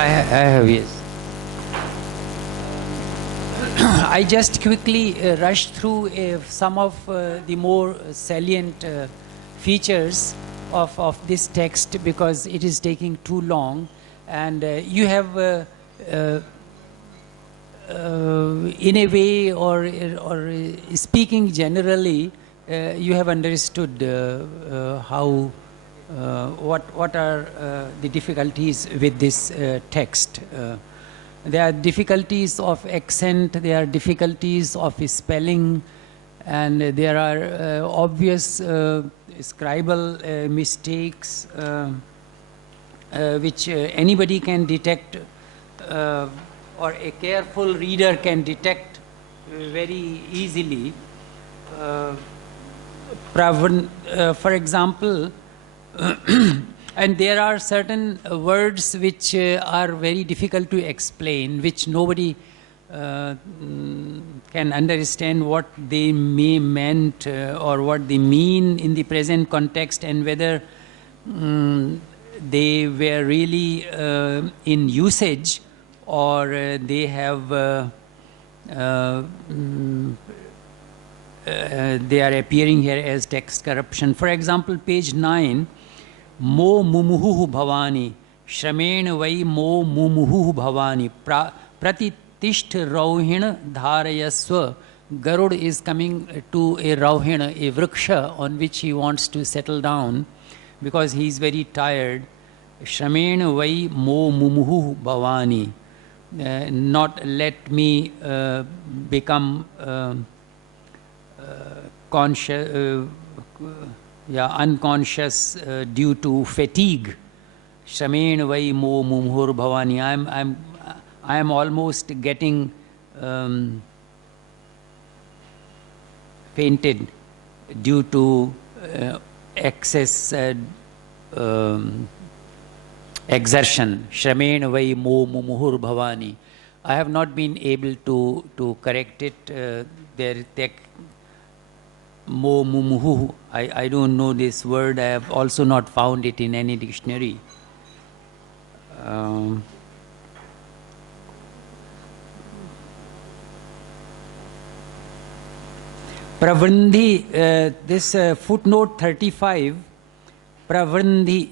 I have, yes. I just quickly rushed through some of the more salient features of this text because it is taking too long, and you have in a way or speaking generally, you have understood how what are the difficulties with this text. There are difficulties of accent, there are difficulties of spelling, and there are obvious scribal mistakes which anybody can detect, or a careful reader can detect very easily. For example, and there are certain words which are very difficult to explain, which nobody can understand what they may meant or what they mean in the present context, and whether they were really in usage or they have they are appearing here as text corruption. For example, page 9, Mo mumuhu bhavani, Shramen vai mo mumuhu bhavani, Pratitisht rauhin dharayasva. Garud is coming to a rauhin, a vriksha on which he wants to settle down because he is very tired. Shramen vai mo mumuhu bhavani. Not let me become conscious, unconscious due to fatigue. Shramen vai mo mumuhur bhavani. I am almost getting fainted due to excess exertion. Shramen vai mo mumuhur bhavani. I have not been able to correct it. Mo mumuhu. I don't know this word. I have also not found it in any dictionary. Pravrindhi, this footnote 35, Pravrindhi,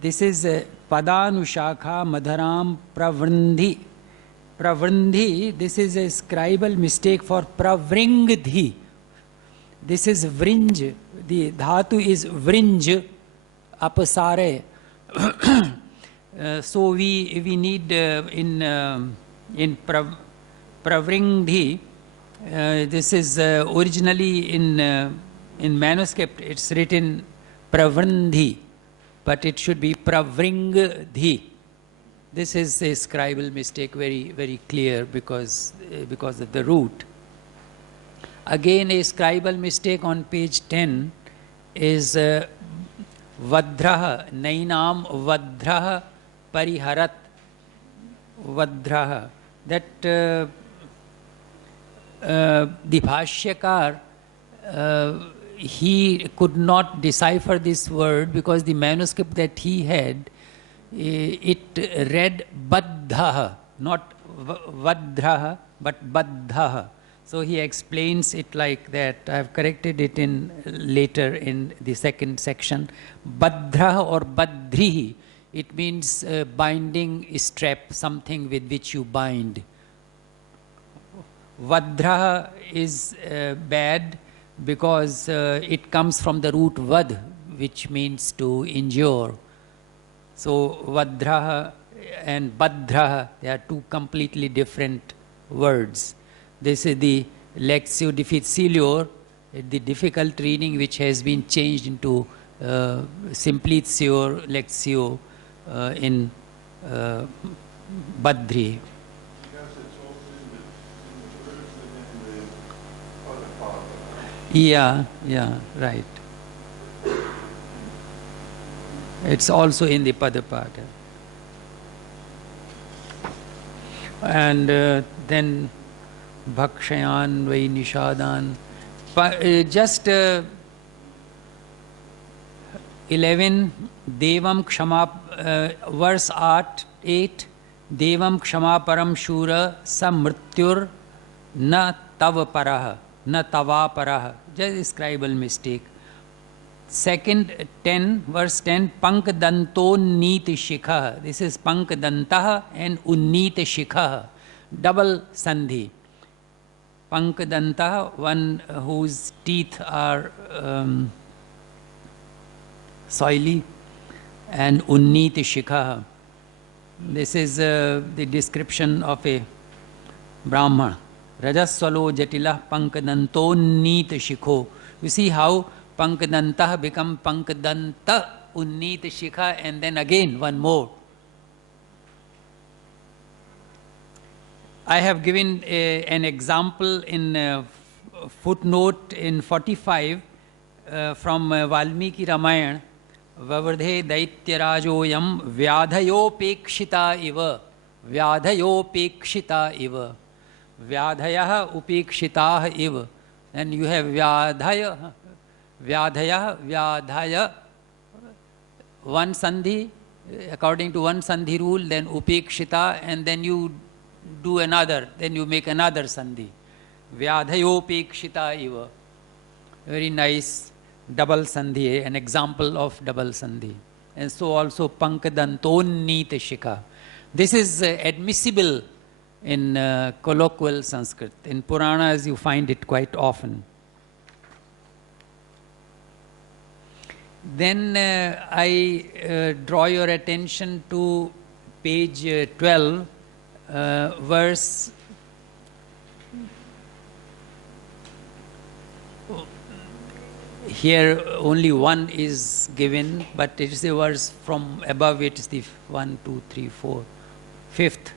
this is Padanushakha Madharam Pravrindhi. Pravrindhi, this is a scribal mistake for Pravringdhi. This is vrinj. The dhatu is vrinj, apasare. So we need in Pravringdhi. This is originally in manuscript. It's written Pravrindhi, but it should be Pravringdhi. This is a scribal mistake, very very clear because of the root. Again, a scribal mistake on page 10 is Vadraha, Nainam Vadraha Pariharat. Vadraha. That the Bhashyakar, he could not decipher this word because the manuscript that he had, it read Baddhaha, not Vadraha, but Baddhaha. So he explains it like that. I have corrected it in later in the second section. Badraha or Badrihi, it means binding strap, something with which you bind. Vadraha is bad because it comes from the root vad, which means to injure. So Vadraha and Badraha, they are two completely different words. This is the Lectio Difficilior, the difficult reading which has been changed into Simplicior Lectio in Badri. Yeah, right. It's also in the Padapada. And then Bhakshayan vai Nishadan. Just 11, Devam Kshama, verse 8, Devam Kshama Param Shura Sa Mrityur Na Tav Parah Na Tava Parah. Just scribal mistake. Second 10, verse 10, Pankdanto Neet Shikha. This is Pankdantah and Unneet Shikha. Double Sandhi. Pankdantah, one whose teeth are soily, and Unneet Shikha. This is the description of a Brahmana. Rajaswalo Jatila Pankdanto Neet Shikho. You see how Pankdantah become Pankdanta Unneet Shikha, and then again one more. I have given an example in footnote in 45 from Valmiki Ramayana. Vavardhe Daityarajoyam Vyadhayopekshita iva. Vyadhayopekshita iva. Vyadhayah upekshitah iva. Then you have Vyadhaya. Vyadhaya, Vyadhaya, one sandhi, according to one sandhi rule, then upekshita, and then you do another, then you make another sandhi. Vyadhayopekshita iva. Very nice double sandhi, an example of double sandhi. And so also Pankdantonnita Shikha. This is admissible in colloquial Sanskrit. In Puranas you find it quite often. Then I draw your attention to page 12, verse here only one is given, but it is a verse from above it is the 1, 2, 3, 4, fifth.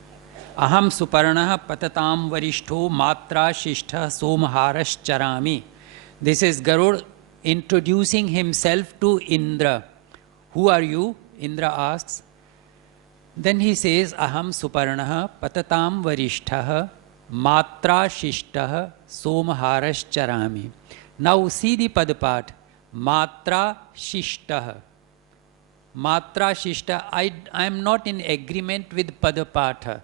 Aham suparnah patatam varishto matra shishtha somharash charami. This is Garud introducing himself to Indra. Who are you? Indra asks. Then he says, Aham suparnah patatam varishtha matra shishtha somharash charami. Now see the padpat. Matra shishtah. Matra shishtah. I am not in agreement with padapatha.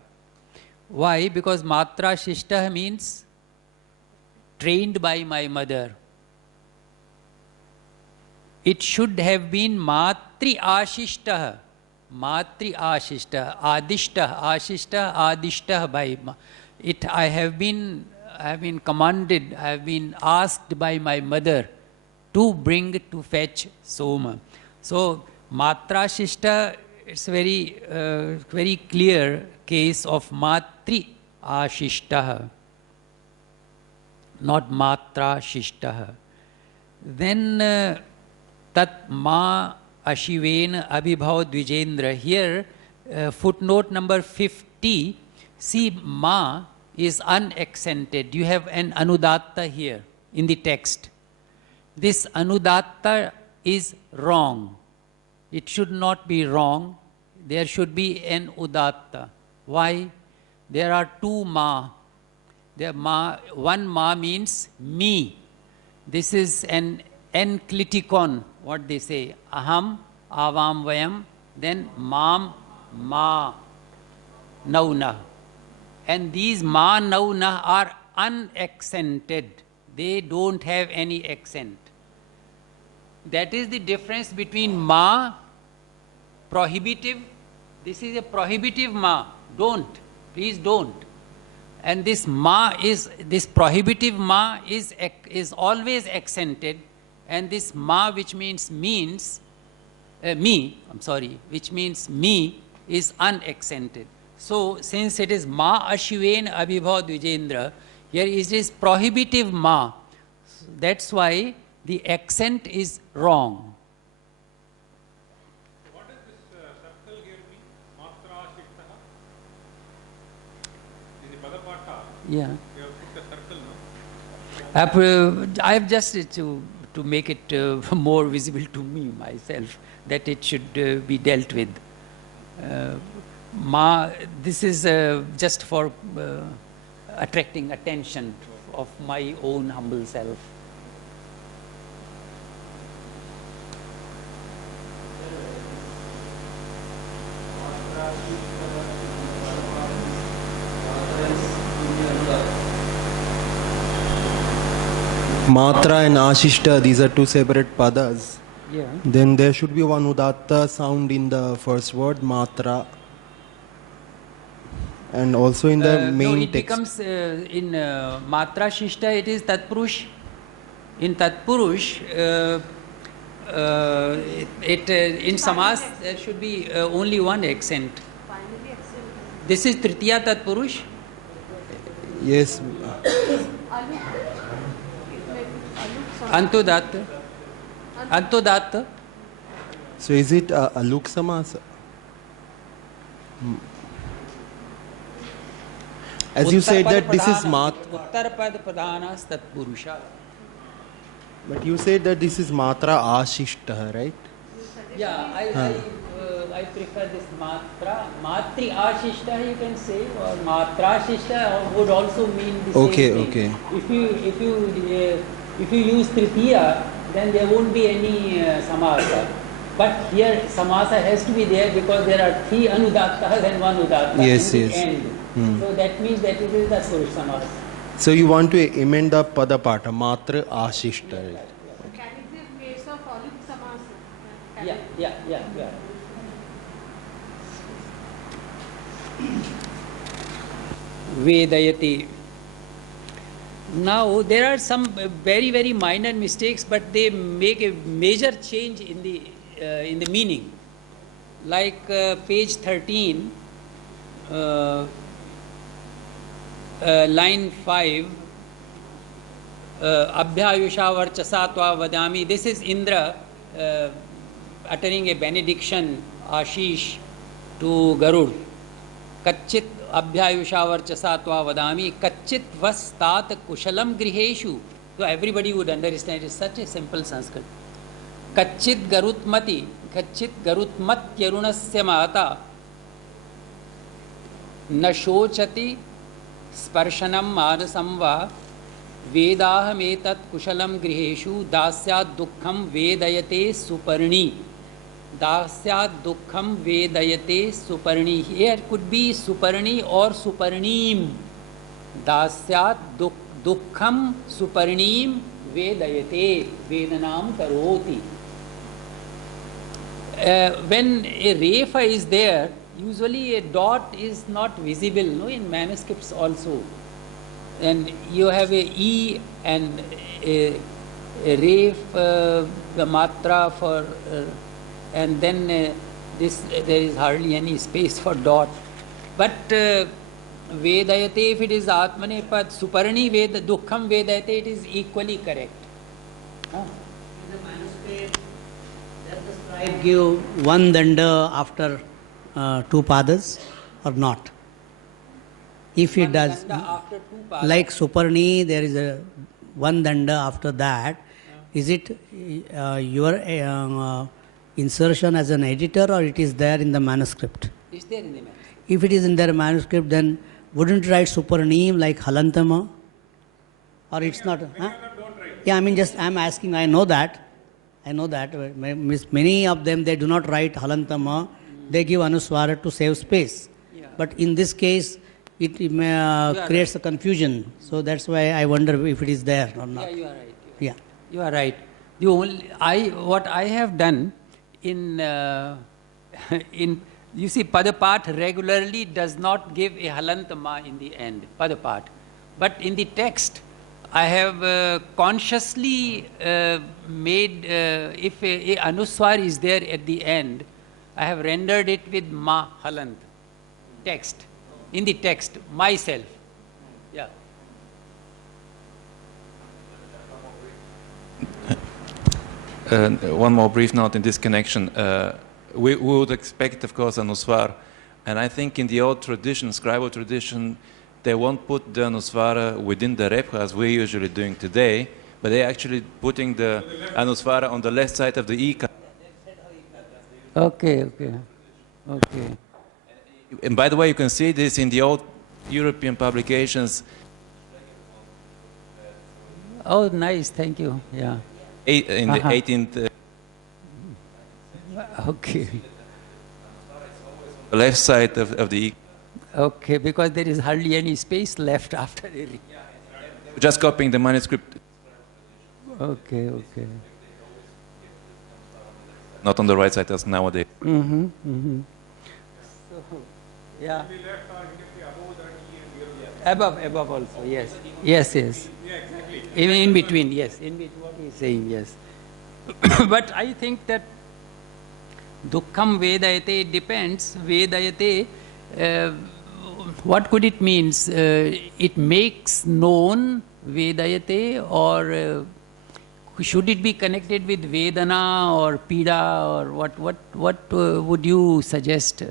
Why? Because matra shishtah means trained by my mother. It should have been matri ashishtah. Matri ashishtah. Adishtah. Ashishtah. Adishtah by it. I have been commanded, I have been asked by my mother to bring, to fetch Soma. So, Matra Shishta, it's very clear case of Matri Ashishtaha, not Matra Shishtaha. Then, Tat Ma Ashiven Abhibhav Dvijendra. Here, footnote number 50, see Ma is unaccented. You have an anudatta here in the text. This anudatta is wrong. It should not be wrong. There should be an udatta. Why? There are two ma. One ma means me. This is an encliticon, what they say. Aham, avam, vayam, then mam, ma, nauna. And these ma, now, na are unaccented. They don't have any accent. That is the difference between ma, prohibitive. This is a prohibitive ma. Don't. Please don't. And this ma is, this prohibitive ma is always accented. And this ma, which means me, which means me, is unaccented. So, since it is ma ashiven abhibhav dvijendra, here it is prohibitive ma. So that's why the accent is wrong. What does this circle here mean? Matra shiktaha? In the Padapata, Yeah. you have put a circle, no? I have just to make it more visible to me myself, that it should be dealt with. Ma, this is just for attracting attention of my own humble self. Matra and Ashishta, these are two separate padas. Yeah. Then there should be one udatta sound in the first word, Matra. And also in the No, main it text. becomes in Matra Shishta, it is Tatpurush. In Tatpurush, in Samas, there should be only one accent. This is Tritiya Tatpurush. Yes. Antodat. Antodat. So is it Aluk Samasa? As you said that this is Matra. Uttarpad Pradhanas Tatpurusha. But you said that this is Matra Ashishta, right? Yeah, I prefer this Matra. Matri Ashishta you can say, or Matra Ashishta would also mean the Okay, same thing. okay. If you use Tritiya, then there won't be any samasa. But here samasa has to be there because there are three anudaktas and one udatta Yes, in the yes. end. So that means that it is the Purush samasa. So you want to amend the Padapata, Matra Ashishta, right? Can it be a case of Aluk Samasa? Yeah. Vedayati. Now there are some very minor mistakes, but they make a major change in the meaning. Like page 13, line 5. Abhyayusha varchasa tva vadami. This is Indra uttering a benediction, Ashish, to Garud. Kachit abhyayusha varchasa tva vadami. Kachit vastat kushalam griheshu. So everybody would understand. It's such a simple Sanskrit. Kachit garutmati. Kachit garutmat yarunasya mata. Nashochati sparshanam manasam va. Vedaham etat kushalam griheshu dasyat dukkham vedayate suparni. Dasyat dukkham vedayate suparni. Here could be suparni or suparnim. Dasyat dukkham suparnim vedayate. Vedanam karoti. When a refa is there, usually a dot is not visible, no, in manuscripts also. And you have a E and a ref, the matra for, and then this there is hardly any space for dot. But vedayate, if it is atmane pad, suparni veda, dukkham vedayate, it is equally correct. In the manuscript, does the scribe give one danda after two padas or not? If it does, After two padas. like Suparni, there is a one danda after that. Is it your insertion as an editor, or it is there in the manuscript? It's there in the manuscript. If it is in their manuscript, then wouldn't write Suparnim like Halantama? Or it's not? Huh? Yeah, I mean, just I'm asking. I know that. Many of them, they do not write Halantama. They give Anuswara to save space. Yeah. But in this case, it creates a confusion. So that's why I wonder if it is there or not. Yeah, you are right. Yeah. You are right. What I have done in you see, Padapat regularly does not give a halantama in the end, Padapat. But in the text, I have consciously made, if a anuswar is there at the end, I have rendered it with ma halant, text, in the text, myself. Yeah. One more brief note in this connection. We would expect, of course, Anuswar, and I think in the old tradition, scribal tradition, they won't put the Anuswara within the repha as we're usually doing today, but they're actually putting the Anuswara on the left side of the Ika. Okay. And by the way, you can see this in the old European publications. Oh, nice. Thank you. Yeah. In the 18th, Okay. the left side of the Ika. Okay, because there is hardly any space left after the Just copying the manuscript. Okay, okay. Not on the right side as nowadays. Yeah. Above also, yes. Yes, yes. Even in between, yes. In between what he is saying, yes. But I think that Dukkham Vedayate, it depends. Vedayate, what could it means? It makes known Vedayate, or should it be connected with Vedana or Pida, or what would you suggest?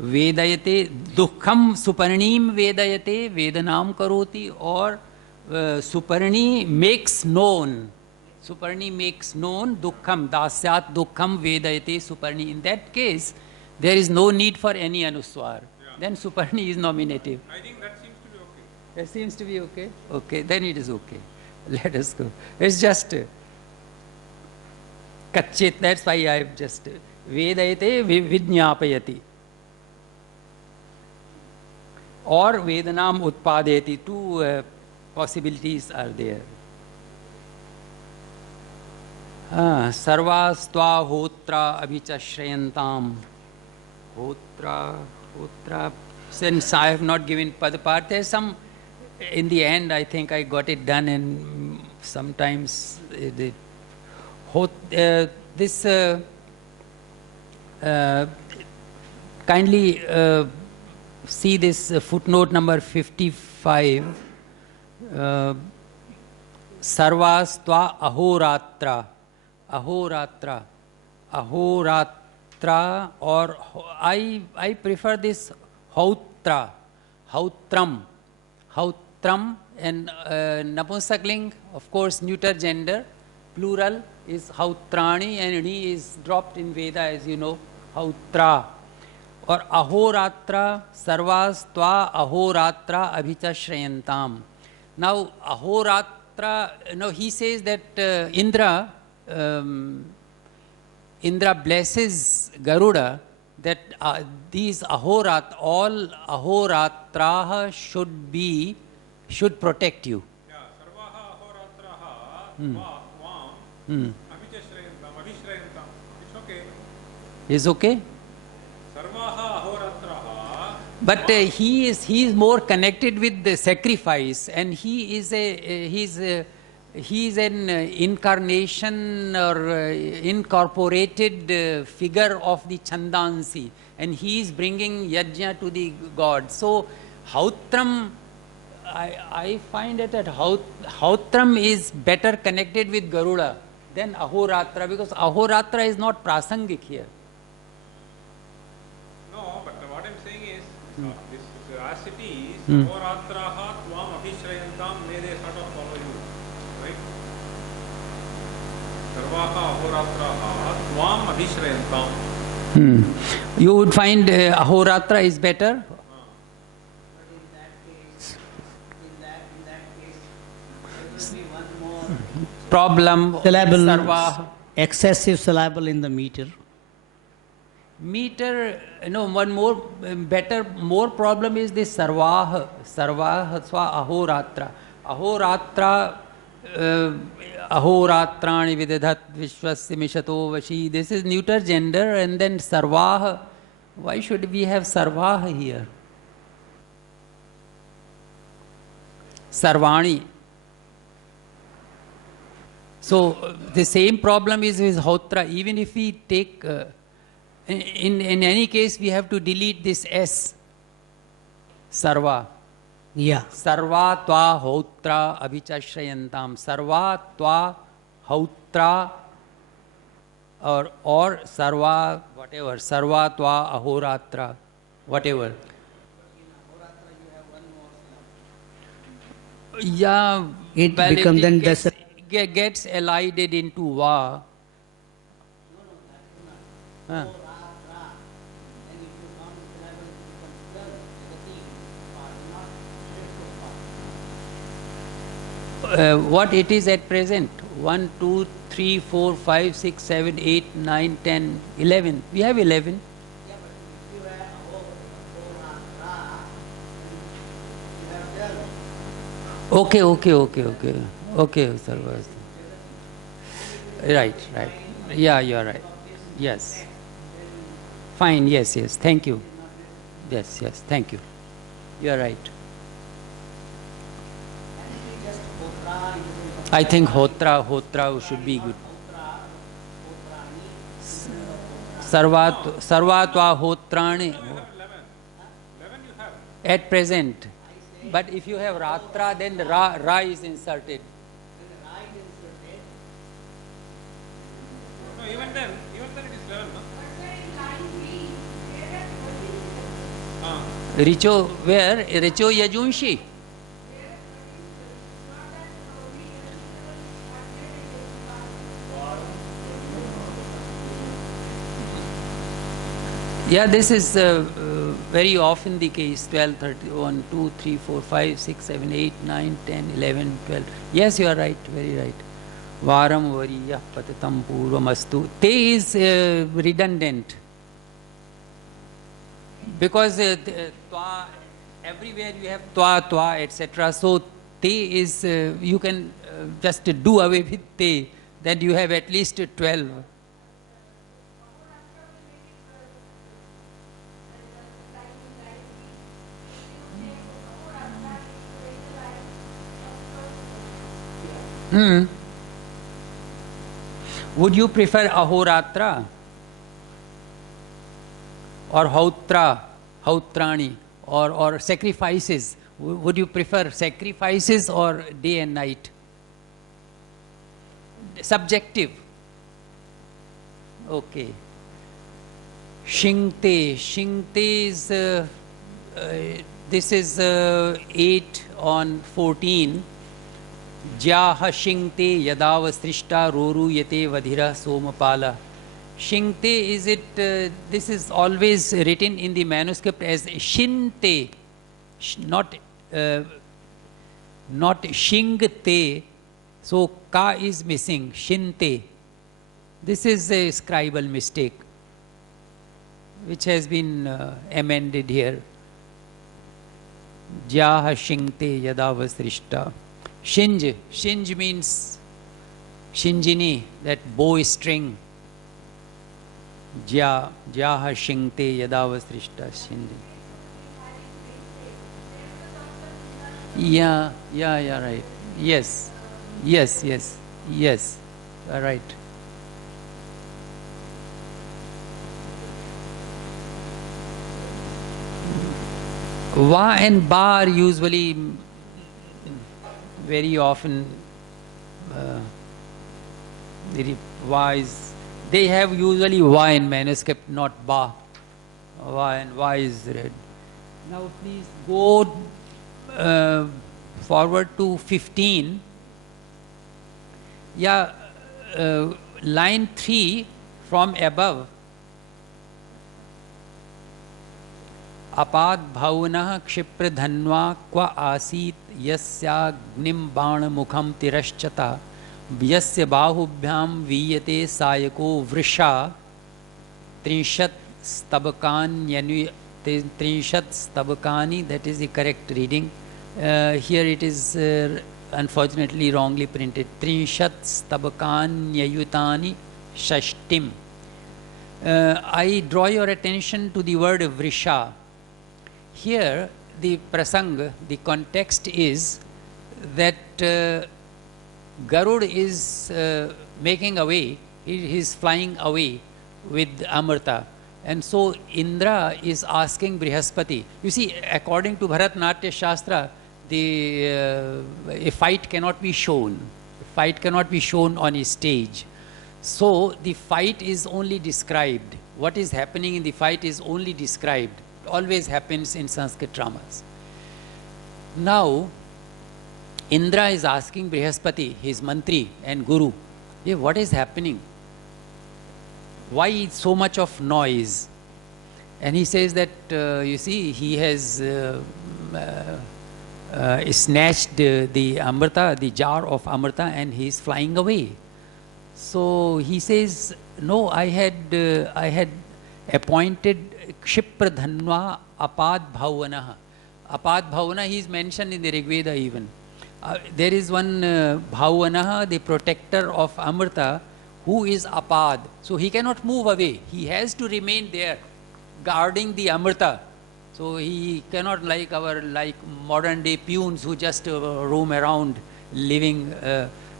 Vedayate, Dukkham Suparnim Vedayate, Vedanam Karoti, or Suparni makes known. Suparni makes known Dukkham, Dasyat Dukkham Vedayate Suparni. In that case, there is no need for any Anuswar. Then Suparni is nominative. I think that seems to be okay. That seems to be okay? Okay, then it is okay. Let us go. It's just Kachit, that's why I have just Vedayate Vijñāpayati. Or Vedanam Utpadeti. Two possibilities are there. Sarvastva hotra abhicha shrayantam. Hotra. Since I have not given Padapart, there's some, in the end, I think I got it done, and sometimes kindly see this footnote number 55. Sarvastva ahoratra, or I prefer this hautram, and Napunsakling, of course, neuter gender, plural is hautrani, and ni is dropped in Veda, as you know, hautra. Or ahoratra, sarvastva ahoratra abhicha shrayantam. Now, ahoratra, he says that Indra blesses Garuda that these all ahoratraha should protect you. Yeah, sarvaha ahoratraha tvam abhishrayantam. It's okay. Is okay? Sarvaha ahoratraha. But he is more connected with the sacrifice, and he is an incarnation or incorporated figure of the Chandansi, and he is bringing yajna to the god. So Hautram, I find that Hautram is better connected with Garuda than Ahoratra, because Ahoratra is not prasangik here. No, but what I'm saying is, this as it is, ahoratraha tvam abhishrayantam, may they sort of follow you, right? Sarvaha ahoratraha tvam abhishrayantam. You would find Ahoratra is better. Problem Syllable, sarva. excessive syllable in the meter. Meter, one more problem is this sarvaha swa ahoratra. Ahoratrani vidadhat vishwasya mishato vashi. This is neuter gender, and then sarvaha. Why should we have sarvaha here? Sarvani. So the same problem is with Hotra. Even if we take, in any case, we have to delete this S. Sarva. Yeah. Sarva tva hotra abhichashrayantam. Sarva tva hotra, or sarva, whatever. Sarva tva ahoratra, whatever. Yeah. It well, becomes then gets elided into va. What it is at present? 1, 2, 3, 4, 5, 6, 7, 8, 9, 10, 11. We have 11. Okay, Sarvas. Right, right. Yeah, you are right. Yes. Fine, yes, yes. Thank you. Yes, yes. Thank you. You are right. I think Hotra should be good. Sarvatva Hotrani at present. But if you have Ratra, then Ra is inserted. No, even then it is 11, no? Richo, where? Richo Yajunshi. Yeah, this is very often the case. 12, 31, 2, 3, 4, 5, 6, 7, 8, 9, 10, 11, 12. Yes, you are right, very right. Varam variya patitam purvamastu. Te is redundant. Because twa, everywhere you have twa, etc. So te is, you can just do away with te. Then you have at least 12. Would you prefer Ahoratra or Hautrani or sacrifices? Would you prefer sacrifices or day and night? Subjective. Okay. Shingte is, this is 8 on 14. Jyaha shingte yadava srishta roru yate vadhira somapala. Shingte, is it, this is always written in the manuscript as shinte, not shingte. So ka is missing, shinte. This is a scribal mistake which has been amended here. Jyaha shingte yadava srishta. Shinj means shinjini, that bow string. Jyaha shingte yadava srishta shinj. Yeah, right. Yes. Right. Va and ba are usually very often va is, they have usually va in manuscript, not ba. Va and va is read. Now please go forward to 15. Yeah, line 3 from above. अपाद भावनः क्षिप्र धन्वा क्व आसीत यस्याग्निं बाणमुखं तिरश्चता यस्य बाहुभ्यां वीयते सायको वृषा त्रिंशत् स्तबकानि, that is the correct reading. Here it is unfortunately wrongly printed. त्रिंशत् स्तबकान्ययुतानि षष्टिम. I draw your attention to the word vrisha. Here the prasang, the context is that Garud is making away, he is flying away with Amrita. And so Indra is asking Brihaspati. You see, according to Bharatnatya Shastra, a fight cannot be shown. A fight cannot be shown on a stage. So the fight is only described. What is happening in the fight is only described. It always happens in Sanskrit dramas. Now, Indra is asking Brihaspati, his mantri and guru, hey, what is happening? Why so much of noise? And he says that, you see, he has snatched the Amrita, the jar of Amrita, and he is flying away. So he says, no, I had appointed Kshipra Dhanva Apad Bhavanaha. Apad Bhavana, he is mentioned in the Rig Veda even. There is one Bhavanaha, the protector of Amrita, who is apad. So he cannot move away. He has to remain there, guarding the Amrita. So he cannot like our modern day peons who just roam around, living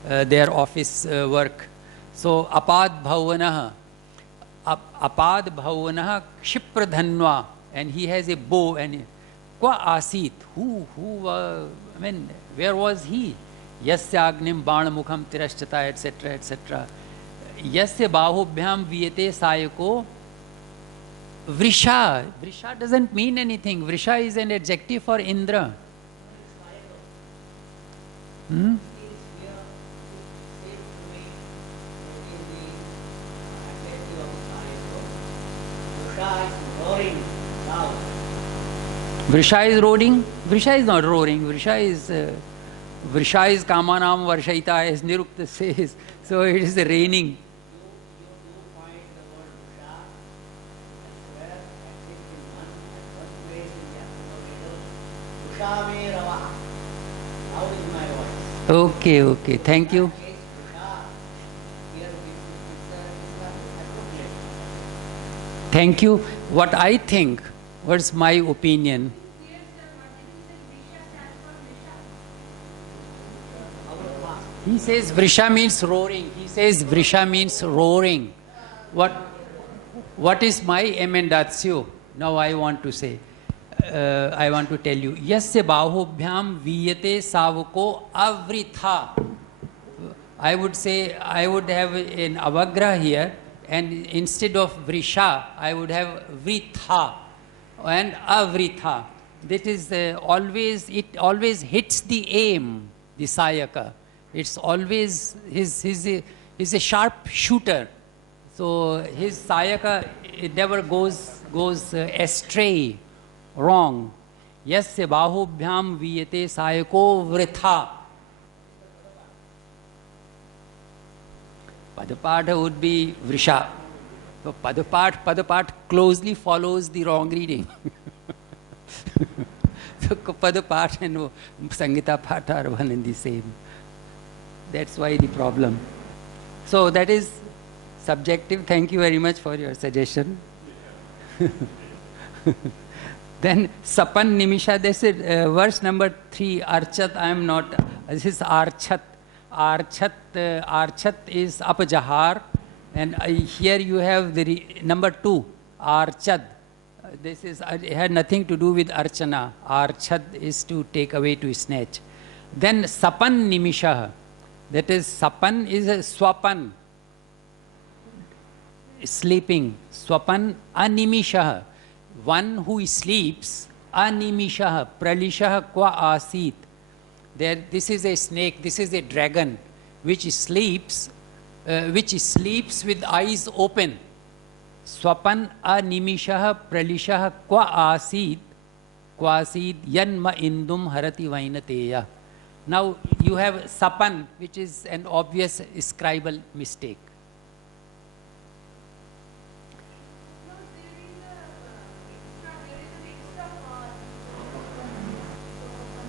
their office work. So apad bhavanah, apad bhavanah kshipradhanva, and he has a bow. And kwa asit, I mean, where was he? Yasya agnim banamukham tirashtata, etc., etc. Yasya bahubhyam viyate sayako vrisha. Vrisha doesn't mean anything. Vrisha is an adjective for Indra. Vrisha is roaring. Vrisha is not roaring. Vrisha is kamanam varshayita, as Nirukta says. So it is raining. Okay, okay. Thank you. Thank you. What I think, what's my opinion? He says Vrisha means roaring. He says Vrisha means roaring. What is my emendatio? Now I want to say, I want to tell you. Yasya bahubhyam viyate savako avritha. I would say, I would have an avagra here, and instead of Vrisha, I would have Vritha and Avritha. That is always, it always hits the aim, the Sayaka. It's always, he's a sharp shooter. So his Sayaka, it never goes astray, wrong. Yasya bahubhyam viyate sayako vritha. Padapatha would be Vrisha. So Padapatha closely follows the wrong reading. So Padapatha and Sangita Patha are one and the same. That's why the problem. So that is subjective. Thank you very much for your suggestion. Then Sapan Nimisha, this is verse number 3, Archat, I am not, this is Archat. Archat is Apajahar, and here you have the number 2, Archad. This is, it had nothing to do with Archana. Archad is to take away, to snatch. Then Sapan Nimisha, that is Sapan is a Swapan, sleeping. Swapan Animisha, one who sleeps. Animisha, Pralisha Kwa Asit. There, this is a snake, this is a dragon, which sleeps with eyes open. Swapan animishah pralishah kwa asid yanma indum harati vainateya. Now you have sapan, which is an obvious scribal mistake.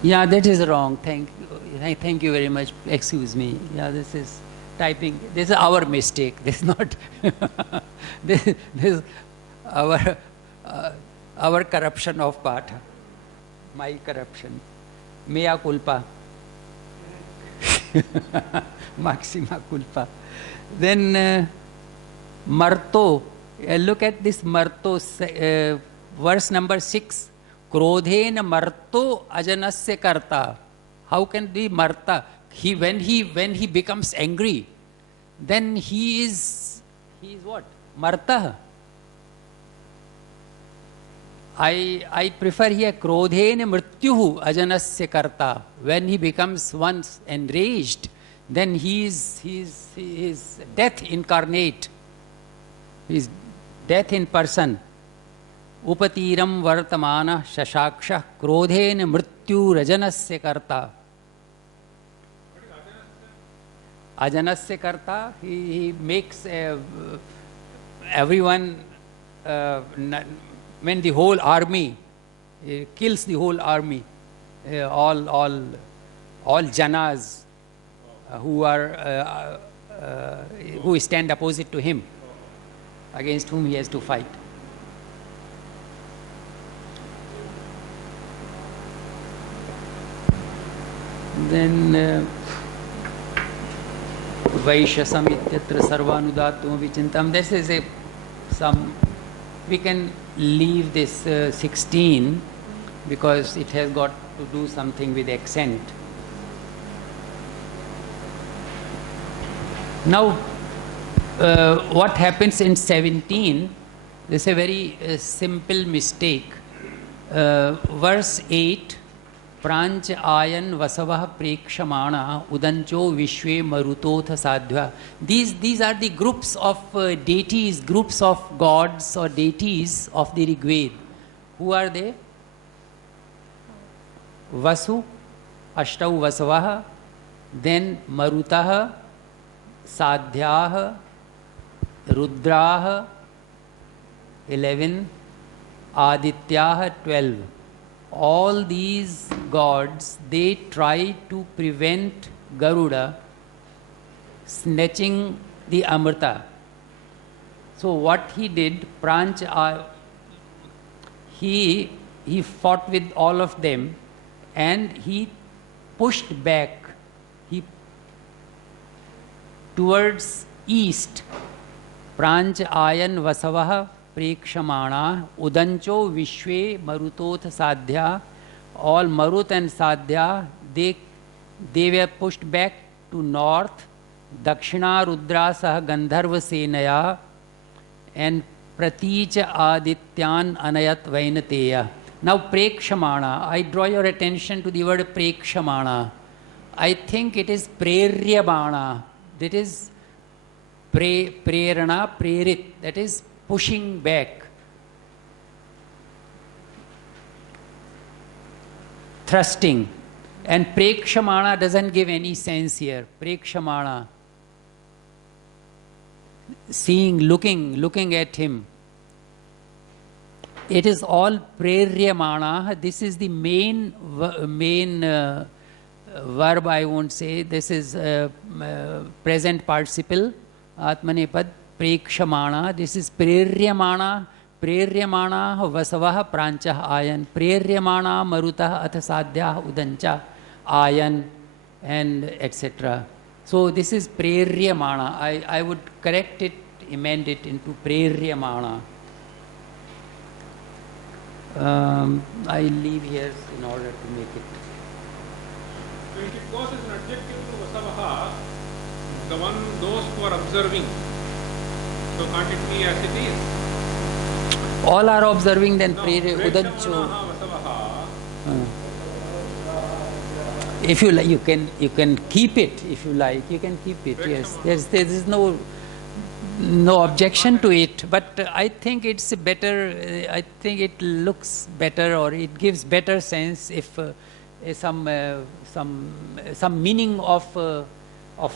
Yeah, that is wrong. Thank you very much. Excuse me. Yeah, this is typing. This is our mistake. This is not. this is our corruption of Patha. My corruption. Mea culpa. Maxima culpa. Then Marto. Look at this Marto, verse number 6. Krodhen marto ajanasya karta. How can be marta? When he becomes angry, then he is what? Marta. I prefer here krodhen mrityuhu ajanasya karta. When he becomes once enraged, then he is death incarnate. He is death in person. Upatiram vartamana shashaksha krodhen mrityu rajanasya karta. Ajanasya karta, he makes everyone, when the whole army, kills the whole army, all janas who are who stand opposite to him, against whom he has to fight. Then Vaishasam ityatra sarvanudatvam vichintam. This is some, we can leave this 16 because it has got to do something with accent. Now, what happens in 17, this is a very simple mistake. Verse 8, Pranch ayan vasavah prekshamana udancho vishve marutotha sadhva. These are the groups of deities, groups of gods or deities of the Rigved. Who are they? Vasu, Ashtau Vasavaha, then Marutaha, Sadhyaha, Rudraha, 11, Adityaha, 12. All these gods, they try to prevent Garuda snatching the Amrita. So what he did, Pranch, he fought with all of them and he pushed back towards east. Pranch ayan vasavaha prekshamana udancho vishve marutotha sadhya. All Marut and Sadhya, they were pushed back to north. Dakshina Rudra Sah Gandharva Senaya and Praticha Adityan Anayat Vainateya. Now prekshamana, I draw your attention to the word prekshamana. I think it is preryabana. That is prerana, prerit, that is pushing back. Thrusting. And prekshamana doesn't give any sense here. Prekshamana. Seeing, looking at him. It is all preryamana. This is the main verb, I won't say. This is present participle. Atmanepad prekshamana. This is preryamana. Preryamana vasavah pranchah ayan. Preryamana marutah athasadhyah udancha ayan, and etc. So this is preryamana. I would correct it, amend it into preryamana. I leave here in order to make it. So if it goes as an adjective to Vasavaha, those who are observing, so can't it be as it is? All are observing, then No, udancho. Vasavaha. If you like, you can keep it. If you like, you can keep it. Yes, there is no objection to it. But I think it's better. I think it looks better, or it gives better sense if some meaning of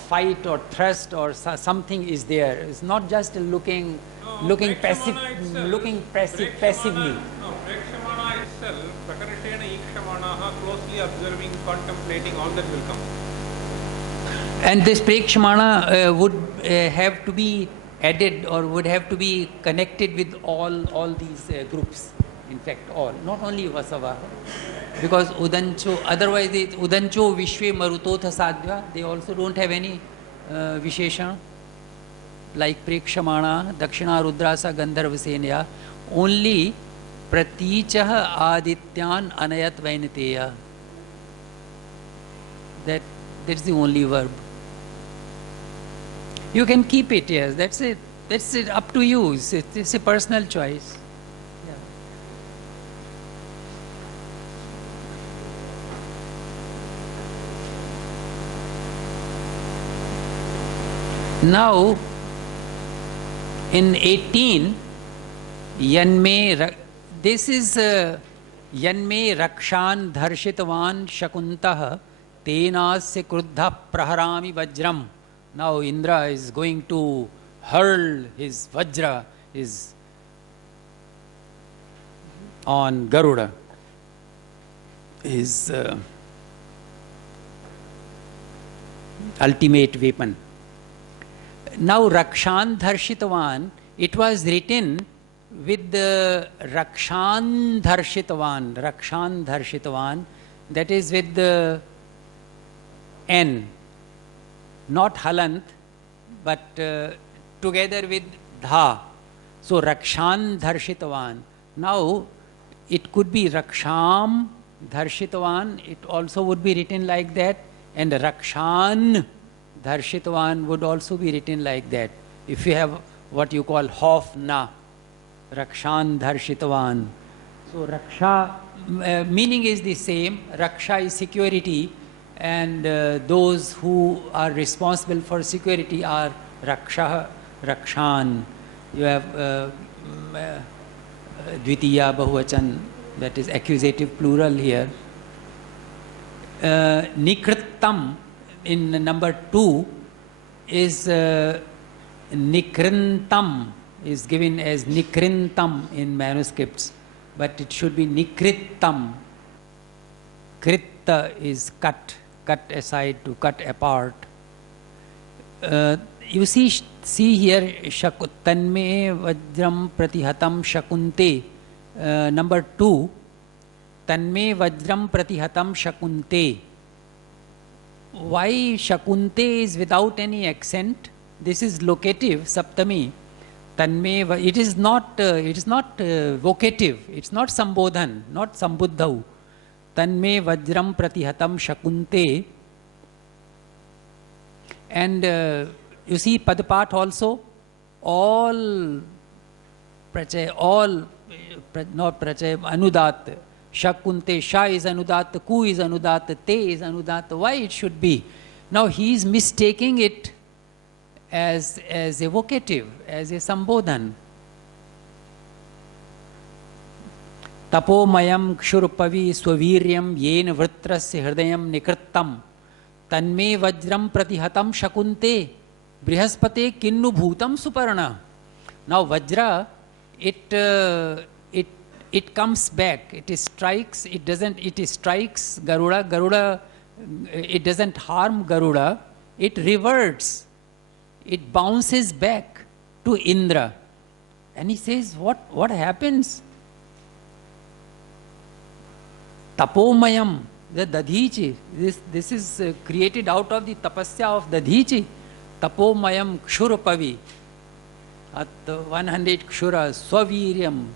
fight or thrust or something is there. It's not just looking passive, passively. No, Prekshamana itself, Prakarishena Ikshamanaha, closely observing, contemplating, all that will come. And this prekshamana would have to be added, or would have to be connected with all these groups. In fact, all, not only Vasava, because Udancho, otherwise Udancho Vishve Marutotha Sadhya, they also don't have any Visheshan, like Prekshamana, Dakshina Rudrasa Gandharva Senaya. Only Pratichaha Adityan Anayat Vainateya. That's the only verb. You can keep it, yes, that's it. That's it, up to you. It's a personal choice. Now, in 18, this is Yanme Rakshan Dharshitavan Shakuntaha Tenasya Kruddha Praharami Vajram. Now Indra is going to hurl his Vajra on Garuda, his ultimate weapon. now Rakshan Dharshitavan, it was written with the Rakshan Dharshitavan, that is with the N, not Halant, but together with Dha. So Rakshan Dharshitavan. Now it could be Raksham Dharshitavan, it also would be written like that, and Rakshan Dharshitavan would also be written like that. If you have what you call Hofna, Rakshan Dharshitavan. So Raksha, meaning is the same. Raksha is security, and those who are responsible for security are Raksha, Rakshan. You have Dvitiya Bahuvachan, that is accusative plural here. Nikrittam in number 2 is Nikrintam, is given as Nikrintam in manuscripts, but it should be Nikrittam. Kritta is cut aside, to cut apart. You see here, Tanme Vajram Pratihatam Shakunte, number 2, Tanme Vajram Pratihatam Shakunte. Why Shakunte is without any accent? This is locative, Saptami. Tanme, it is not vocative, it's not Sambodhan, not Sambuddhau. Tanme Vajram Pratihatam Shakunte. And you see Padpat also, all Anudat. Shakunte, Sha is Anudat, Ku is Anudat, Te is Anudat. Why it should be? Now he is mistaking it as a vocative, as a Sambodhan. Tapomayam Kshurpavi Swaviryam Yen Vritrasya Hridayam Nikrittam Tanme Vajram Pratihatam Shakunte Brihaspate Kinnu Bhutam Suparna. Now Vajra, it comes back, it strikes, it strikes Garuda, it doesn't harm Garuda, it reverts, it bounces back to Indra. And he says, what happens? Tapomayam, the Dadhichi, this is created out of the tapasya of Dadhichi. Tapomayam Kshurapavi, at 100 Kshura, Swaviryam,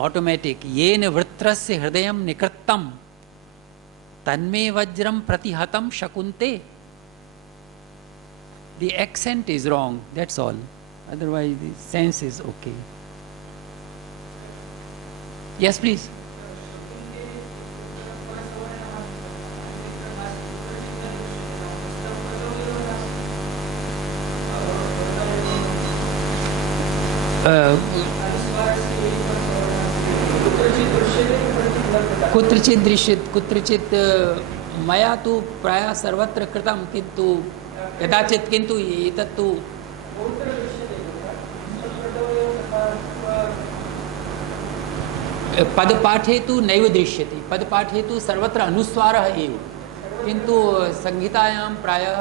automatic, Yena Vritrasya Hridayam Nikrittam, Tanme Vajram Pratihatam Shakunte. The accent is wrong, that's all. Otherwise, the sense is okay. Yes, please. कुत्रचित दृश्यत कुत्रचित मया तो प्रायः सर्वत्र कृतं किंतु कदाचित किंतु एतत्तु पदपाठे तु नैव दृश्यते पदपाठे तु सर्वत्र अनुस्वारः एव किंतु संहितायां प्रायः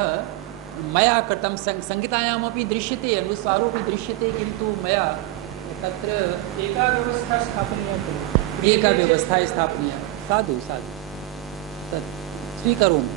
मया कृतं संहितायामपि दृश्यते अनुस्वारोऽपि दृश्यते किंतु मया तत्र एका व्यवस्था स्थापनीया एका व्यवस्था स्थापनीया साधु साधु तत् स्वीकरोमि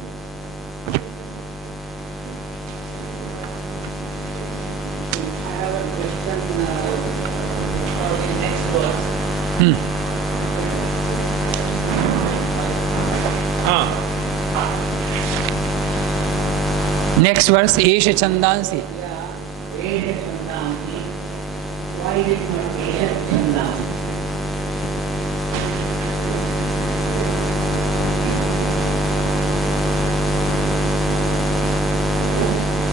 Next verse, Esha Chandansi. Why did not Esha Chandansi?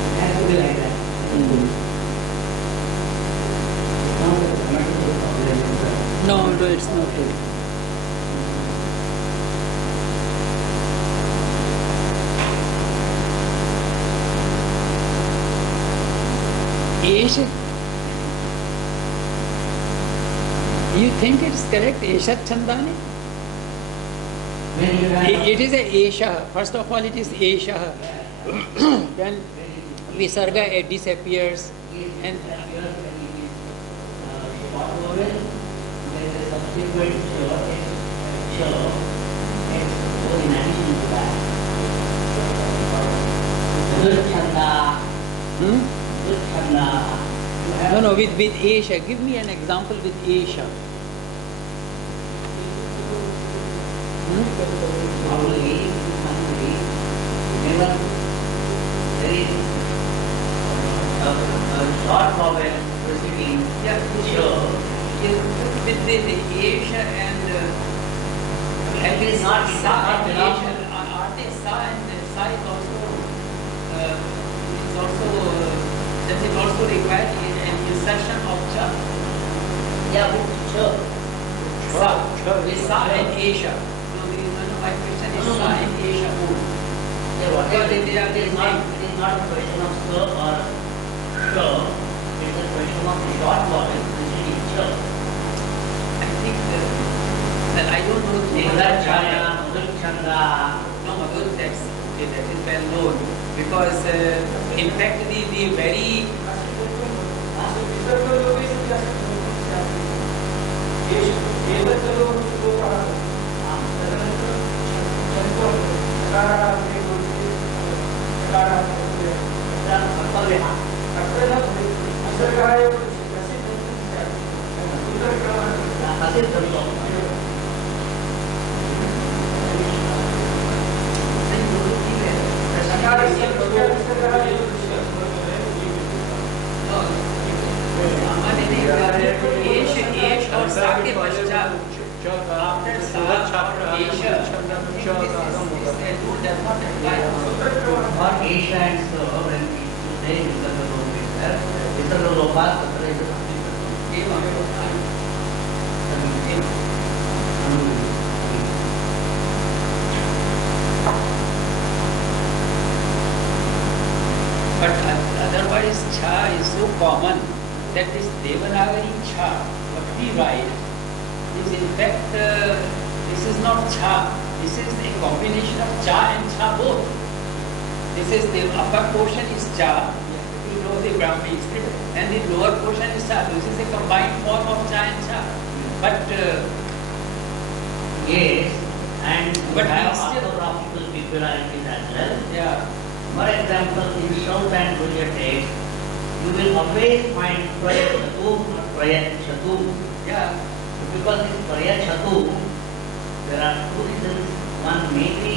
It has to be like that. No, it's not true. Esha, you think it's correct, Esha Chandani? It is a Esha. First of all, it is Esha. Then Visarga, it disappears. And short vowel, then the subsequent ch, and so in addition to that, Chanda, Chanda. no, with Asia. Give me an example with Asia. Normally, whenever there is a short vowel preceding With the Asia and it is not Sa and belong. Asia, are they Sa and Sa is also it's also does it also require an insertion of Cha? Yeah, with ch. With Sa and Asia. No, my question is Sa and Asia only. Yeah, whatever Because it is not a question of s or sh. It is a question of short vowel preceding ch. I think that I don't know Nidra Chaya, Mudra Chanda. No, Madhur, that's okay, that is well known. Because in fact the very और सा के पश्चात after Sa or Asia, this rule does not apply. For Asia and so, when we say Visarga is But otherwise, Cha is so common that this Devanagari Cha, what we write, is in fact, this is not Cha. This is a combination of Cha and Cha both. This is the upper portion is Cha, you know the Brahmi script, and the lower portion is Cha. This is a combined form of Cha and Cha. But yes, and But we have we still- orthographical peculiarities as well. yeah, For example, in South and Gujar text, you will always find Prayachatu or Prayachatu. yeah. Because this Prayachatu, there are two reasons. One may be,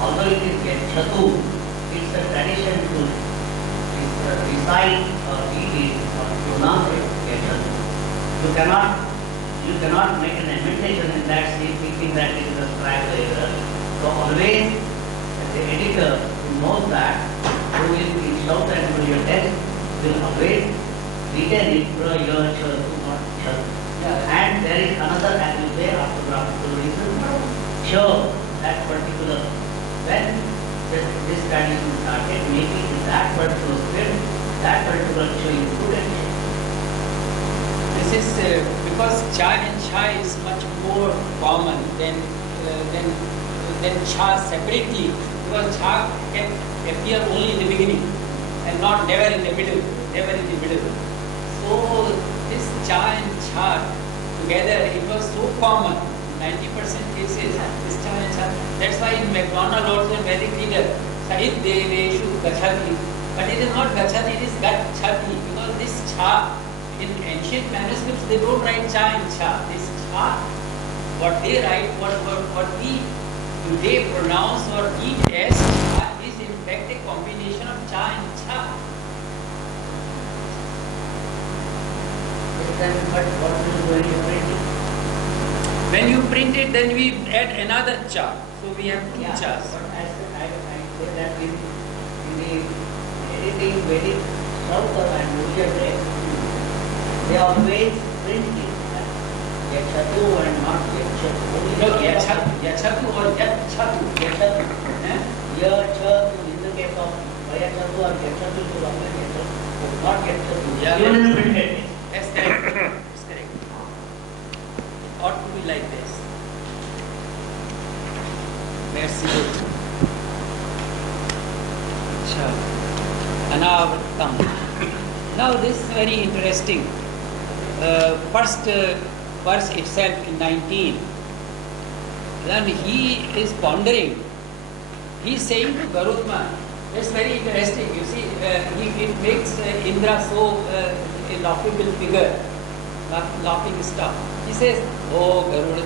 although it is Gachatu, it's a tradition to recite or read it or pronounce it Gachatu. You cannot make an amendment in that state thinking that it is a scribal error. So always, the editor who knows that, who will be South and Gujar text, will always retain it Prayachatu or Chatu. And there is another, as you say, orthographical reason. Sure, that particular, when this tradition started, maybe in that particular script, that particular show included. This is because Cha and Cha is much more common than Cha separately. Because Cha can appear only in the beginning and never in the middle, never in the middle. So this Cha and Cha together, it was so common. 90% cases, this Cha and Cha. That's why in MacDonald also very clear, Sahit Deveshu Gachati. But it is not Gachati, it is Gachati. Because this Cha, in ancient manuscripts, they don't write Cha and Cha. This Cha, what they write, what we today pronounce or read as Cha is in fact a combination of Cha and Cha. But what is going to print it? When you print it, then we add another Cha. So we have two Chas. But I say that in the editing Vedic South and Gujar text, they always print it as Yachatu and not Yachatu. No, Yachatu or Yachatu. Yachatu. Eh? Yachatu, in the case of Yachatu or Yachatu, to always Yachatu, not Yachatu. Yeah. Even in printed text. That's correct. That's correct. Ought to be like this. Merci beaucoup. अच्छा anavrittam. Now this is very interesting. First verse itself in 19. Then he is pondering. He is saying to Garudman, it's very interesting. You see, it makes Indra so a laughable figure, laughing stuff. He says, "Oh Garuda,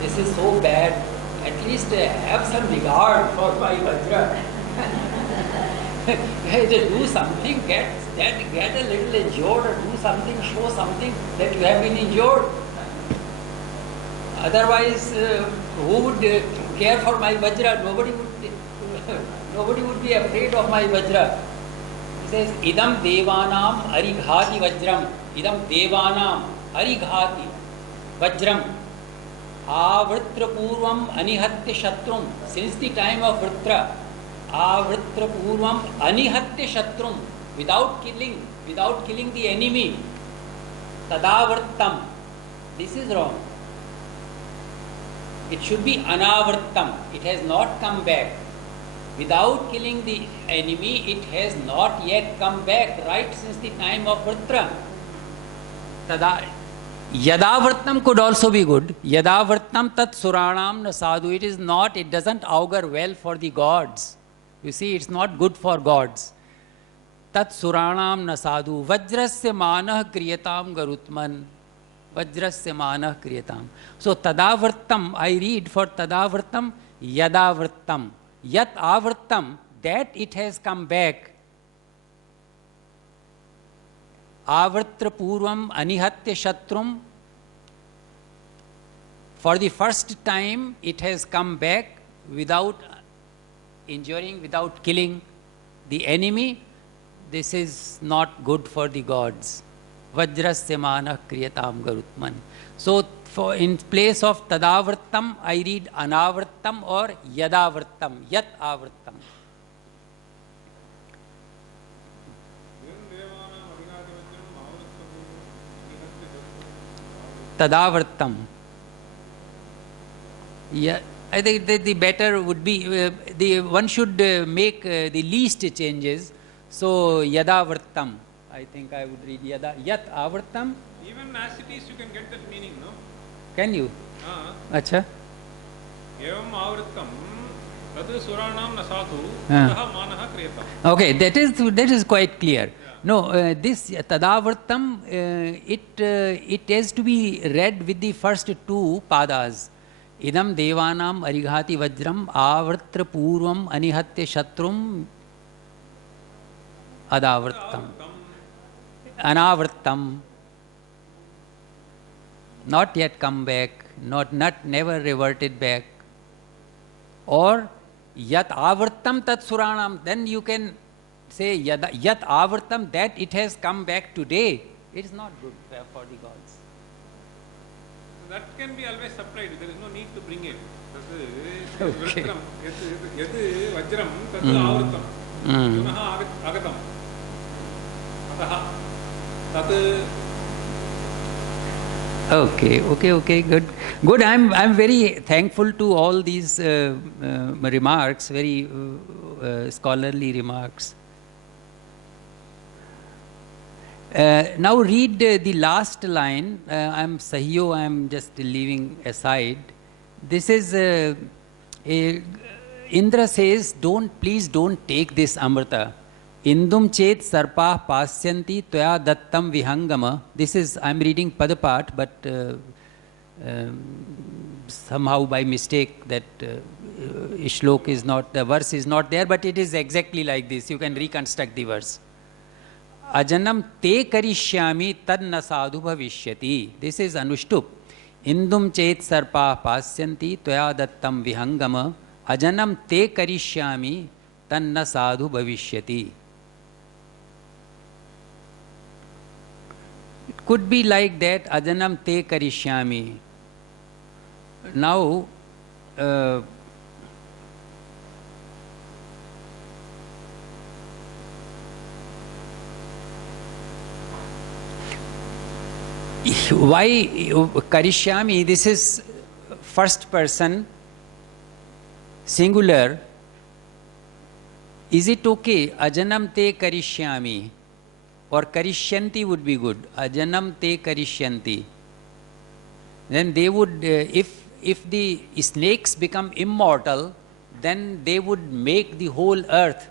this is so bad. At least have some regard for my Vajra. Do something, get a little injured, or do something, show something that you have been injured. Otherwise, who would care for my Vajra? Nobody would be afraid of my Vajra." He says, "Idam devanam arighati vajram." Idam devanam arighati vajram. Avritra purvam anihatya shatrum. Since the time of Vritra, avritra purvam anihatya shatrum. Without killing the enemy. Tadavartam. This is wrong. It should be anavrittam. It has not come back. Without killing the enemy, it has not yet come back, right since the time of Vritra. Yadavrittam could also be good. Yadavrittam tat suranam na sadhu. It doesn't augur well for the gods. You see, it's not good for gods. Tat suranam na sadhu. Vajrasya manah kriyatam garutman. Vajrasya manah kriyatam. So tadavartam, I read for tadavartam, yadavartam. Yat avartam, that it has come back. Avritra purvam anihatya shatrum. For the first time, it has come back without injuring, without killing the enemy. This is not good for the gods. Vajrasya manah kriyatam garutman. So, in place of tadavartam, I read anavartam or yadavartam, yat avartam. Tadavartam. Yeah, I think the better would be, one should make the least changes. So, yadavartam. I think I would read yat avartam. Even as it is, you can get that meaning, no? Can you? Acha. Evam avrittam tat suranam na sadhu taha manah kriyatam. Okay, that is quite clear. No, this tadavartam, it has to be read with the first two padas. Idam devanam arighati vajram avritra purvam anihatya shatrum adavartam. Anavartam. Not yet come back, never reverted back. Or yat avartam tat suranam, then you can say yat avartam, that it has come back today. It is not good for the gods. That can be always supplied, there is no need to bring it. Okay. Yad vajram tat avartam. Punaha agatam. Ataha tat. Okay, good. I'm very thankful to all these remarks, very scholarly remarks. Now read the last line. I'm Sahiyo, I'm just leaving aside. This is Indra says, please don't take this Amrita. Indum chet sarpah pasyanti tvaya dattam vihangama. This is, I'm reading Padapat, but somehow by mistake that shlok is not, the verse is not there, but it is exactly like this. You can reconstruct the verse. Ajanam te karishyami tad na sadhu bhavishyati. This is Anushtup. Indum chet sarpah pasyanti tvaya dattam vihangama. Ajanam te karishyami tad na sadhu bhavishyati. Could be like that, ajanam te karishyami. Now, why karishyami? This is first person, singular. Is it okay? Ajanam te karishyami. Or karishyanti would be good. Ajanam te karishyanti. Then they would, if the snakes become immortal, then they would make the whole earth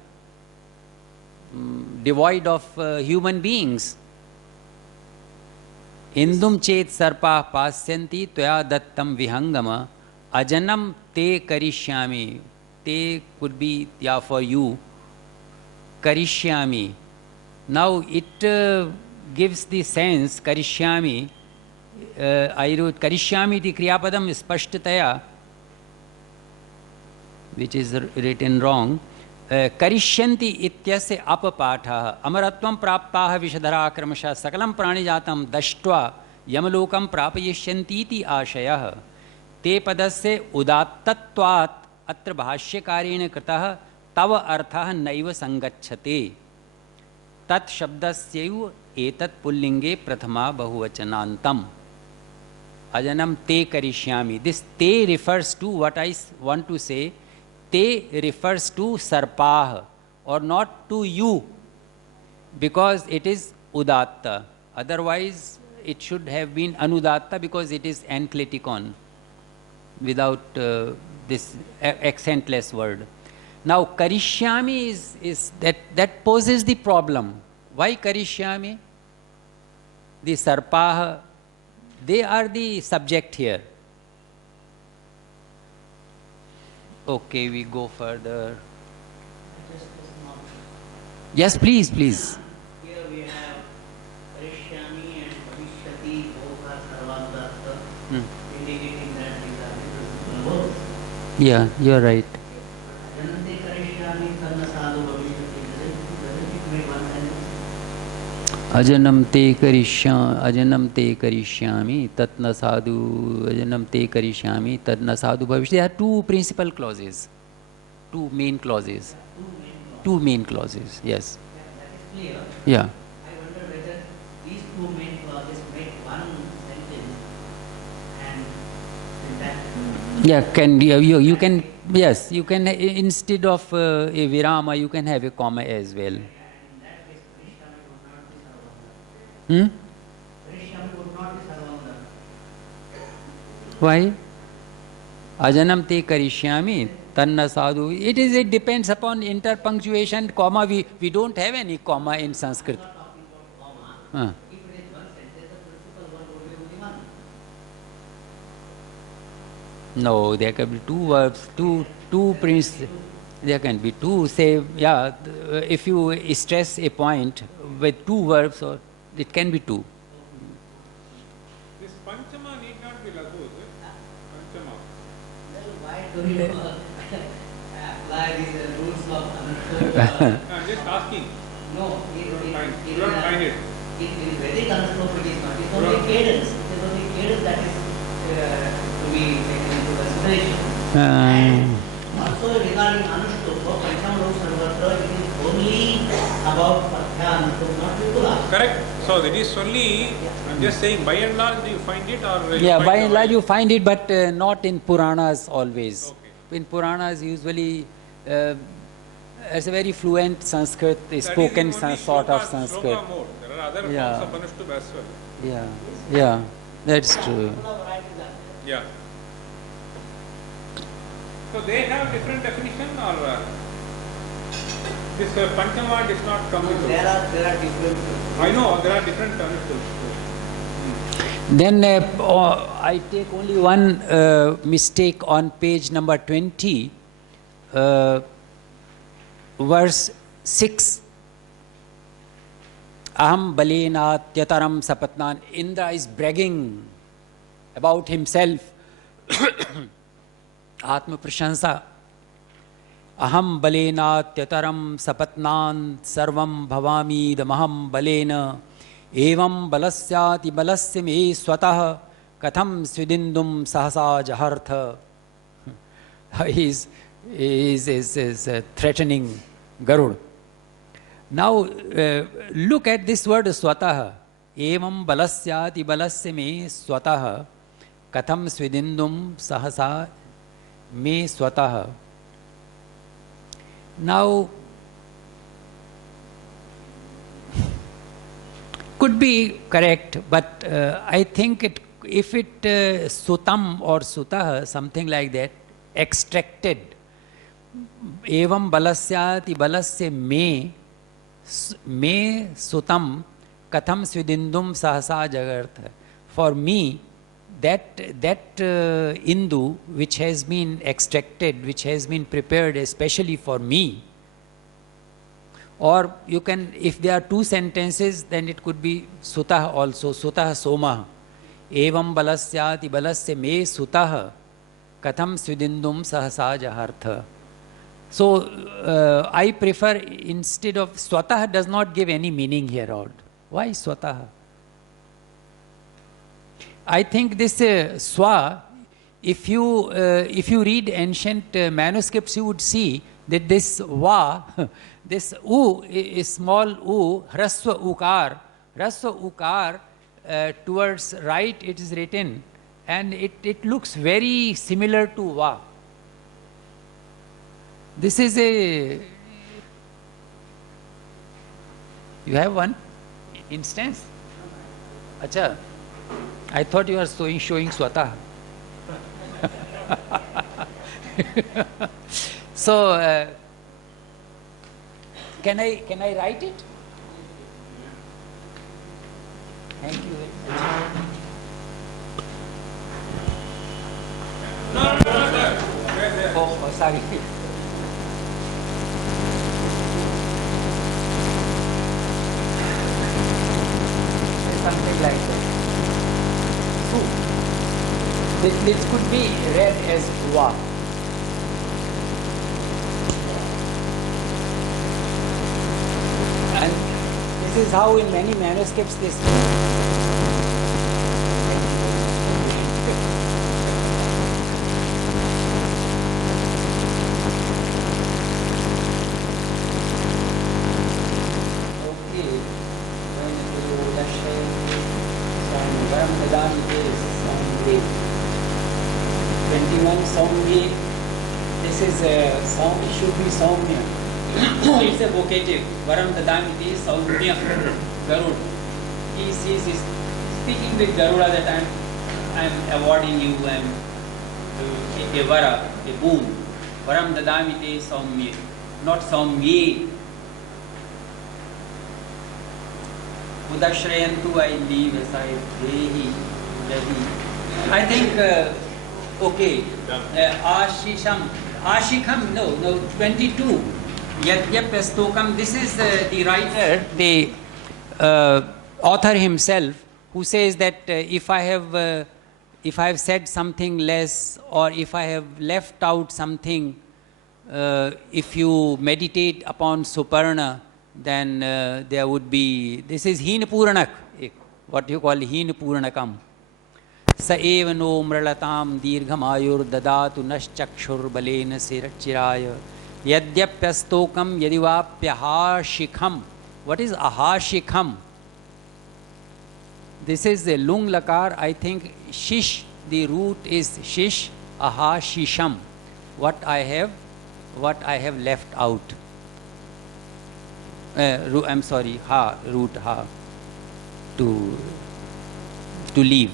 devoid of human beings. Indum chet sarpa pasyanti tvaya dattam vihangama ajanam te karishyami. Te could be yeah for you. Karishyami. Now it gives the sense karishyami. I wrote karishyami iti kriyapadam spashtataya, which is written wrong. Karishyanti ityasya apapatha amaratvam praptaha vishadhara kramasha sakalam pranijatam dashtva yamalokam prapayishyanti iti ashayah te padasya udattatvat atra bhashyakareण कृतः तव अर्थः नैव संगच्छते tat shabdasyaiva etat pullinge prathama bahuvachanantam ajanam te karishyami. This te refers to what I want to say. Te refers to sarpah or not to you, because it is udatta. Otherwise it should have been anudatta, because it is encliticon without this accentless word. Now karishyami is that poses the problem. Why karishyami? The sarpah, they are the subject here. Okay, we go further. Yes, please, please. Here we have Karishyami and Bhavishyati, both are Sarvadhartha, indicating that these are different verbs. Yeah, you're right. Janante Karishyami Tanna Sadhu Bhavishyati. Doesn't it make one sentence? Ajanam te karishyami tatna sadhu ajanam te karishyami tatna sadhu bhavish. There are two principal clauses, two main clauses, yes. That is clear. Yeah. I wonder whether these two main clauses make one sentence and syntax. Yeah, you can, yes, you can, instead of a virama, you can have a comma as well. Hmm? Karishyami would not be Sarvadhartha. Why? Ajanam te karishyami tanna sadhu. It depends upon interpunctuation, comma. We don't have any comma in Sanskrit. If it is one sentence, the principal one would be Buddhiman. No, there can be two verbs, there can be two. Say, yeah, if you stress a point with two verbs, or it can be two. This Panchama need not be Laghu, is it? Panchama. Well, why do you apply these rules of Anushka? I'm just asking. No, You don't find it. in Vedic Anushka it is not. It's only cadence. It is only cadence that is to be taken into consideration. And also regarding Anushka, Panchama Sarvatra, it is only about Pathya Anushka, not Vipula. Correct. So that is only, I'm just saying, by and large, do you find it or? Yeah, find by the and large way? you find it, but not in Puranas always. Okay. In Puranas, usually, it's a very fluent Sanskrit, That is spoken in only sort of shloka- Sanskrit. shloka mode. There are other Yeah. forms of Anushtup as well. Yeah, that's true. Yeah. So they have different definition or this Panchama does not come into There are different. I know there are different Anushtups. Then I take only one mistake on page number 20, verse 6. Aham balena tyataram sapatnan. Indra is bragging about himself. Atma prashansa. Aham balena tyataram sapatnan sarvam bhavami damaham balena. Evam balasyati balasya me swatah katham svidindum sahasa jahartha. He is threatening Garud. Now look at this word swatah. Evam balasyati balasya me swatah katham svidindum sahasa me swatah. Now could be correct, but I think if it sutam or sutah, something like that, extracted, evam balasyati balasya me sutam katham svidindum sahasa jagartha. For me, that Indu which has been extracted, which has been prepared especially for me, or you can, if there are two sentences, then it could be sutah also, sutah somah, evam balasyati balasya me sutah katham svidindum sahasa jahartha. So I prefer, instead of swatah does not give any meaning here out. Why swatah? I think this swa, if you read ancient manuscripts, you would see that this va, this u is small u, hraswa ukar, towards right it is written, and it looks very similar to va. This is a, you have one instance? Acha, I thought you were showing swatah. So, can I write it? Thank you very much. Oh, sorry. Something like that. So, this could be read as va. And this is how in many manuscripts this. This is sound, it should be soumya. It's a vocative. Varam dadamiti soumya Garud. He is speaking with Garuda that I am awarding you a vara, a boon. Varam dadamiti soumya, not soumye. Udashrayantu, I leave aside dehi, dehi. I think okay. Ashikham, no, 22. Yadyapyastokam, this is the writer, the author himself, who says that if I have said something less, or if I have left out something, if you meditate upon Suparna, then there would be, this is Heen Puranak, what you call Heen Puranakam. स एव no मृलतां दीर्घमायुर् ददातु नश्चक्षुर्बलेन चिराय यद्यप्यस्तोकं यदिवाप्यहाशिखम. What is ahashikham? This is the lung lakar. I think shish, the root is shish, ahashisham. What I have left out. I'm sorry, ha, root ha, to leave.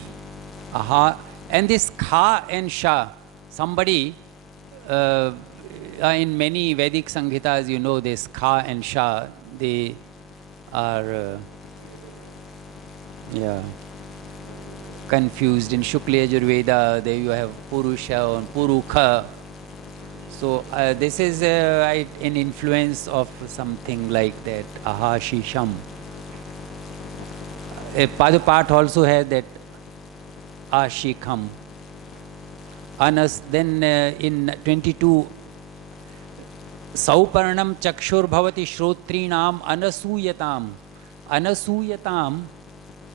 Aha, and this kha and sha, somebody in many Vedic Samhitas, you know this kha and sha, they are confused. In Shukla Yajurveda, there you have Purusha and Purukha. So this is an influence of something like that, ahashisham. Padupat also has that Ashikham. Anas, then in 22, Sauparnam Chakshur Bhavati Shrotrinam Anasuyatam. Anasuyatam,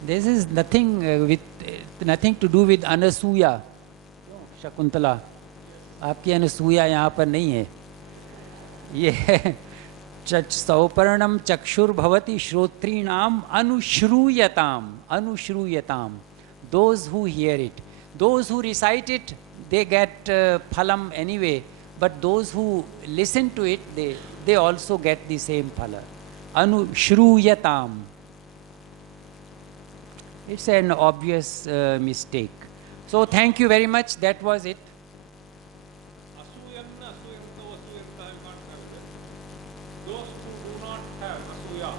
this is nothing to do with Anasuya. Shakuntala, आपकी अनुसूया यहाँ पर नहीं है. ये Sauparnam Chakshur Bhavati Shrotrinam Anushruyyatam. Those who hear it, those who recite it, they get phalam anyway, but those who listen to it, they also get the same phala. Anushruyatam. It's an obvious mistake. So thank you very much. That was it. Asuyanna, asuyanta, vasuyanta, you can't have it. Those who do not have asuya.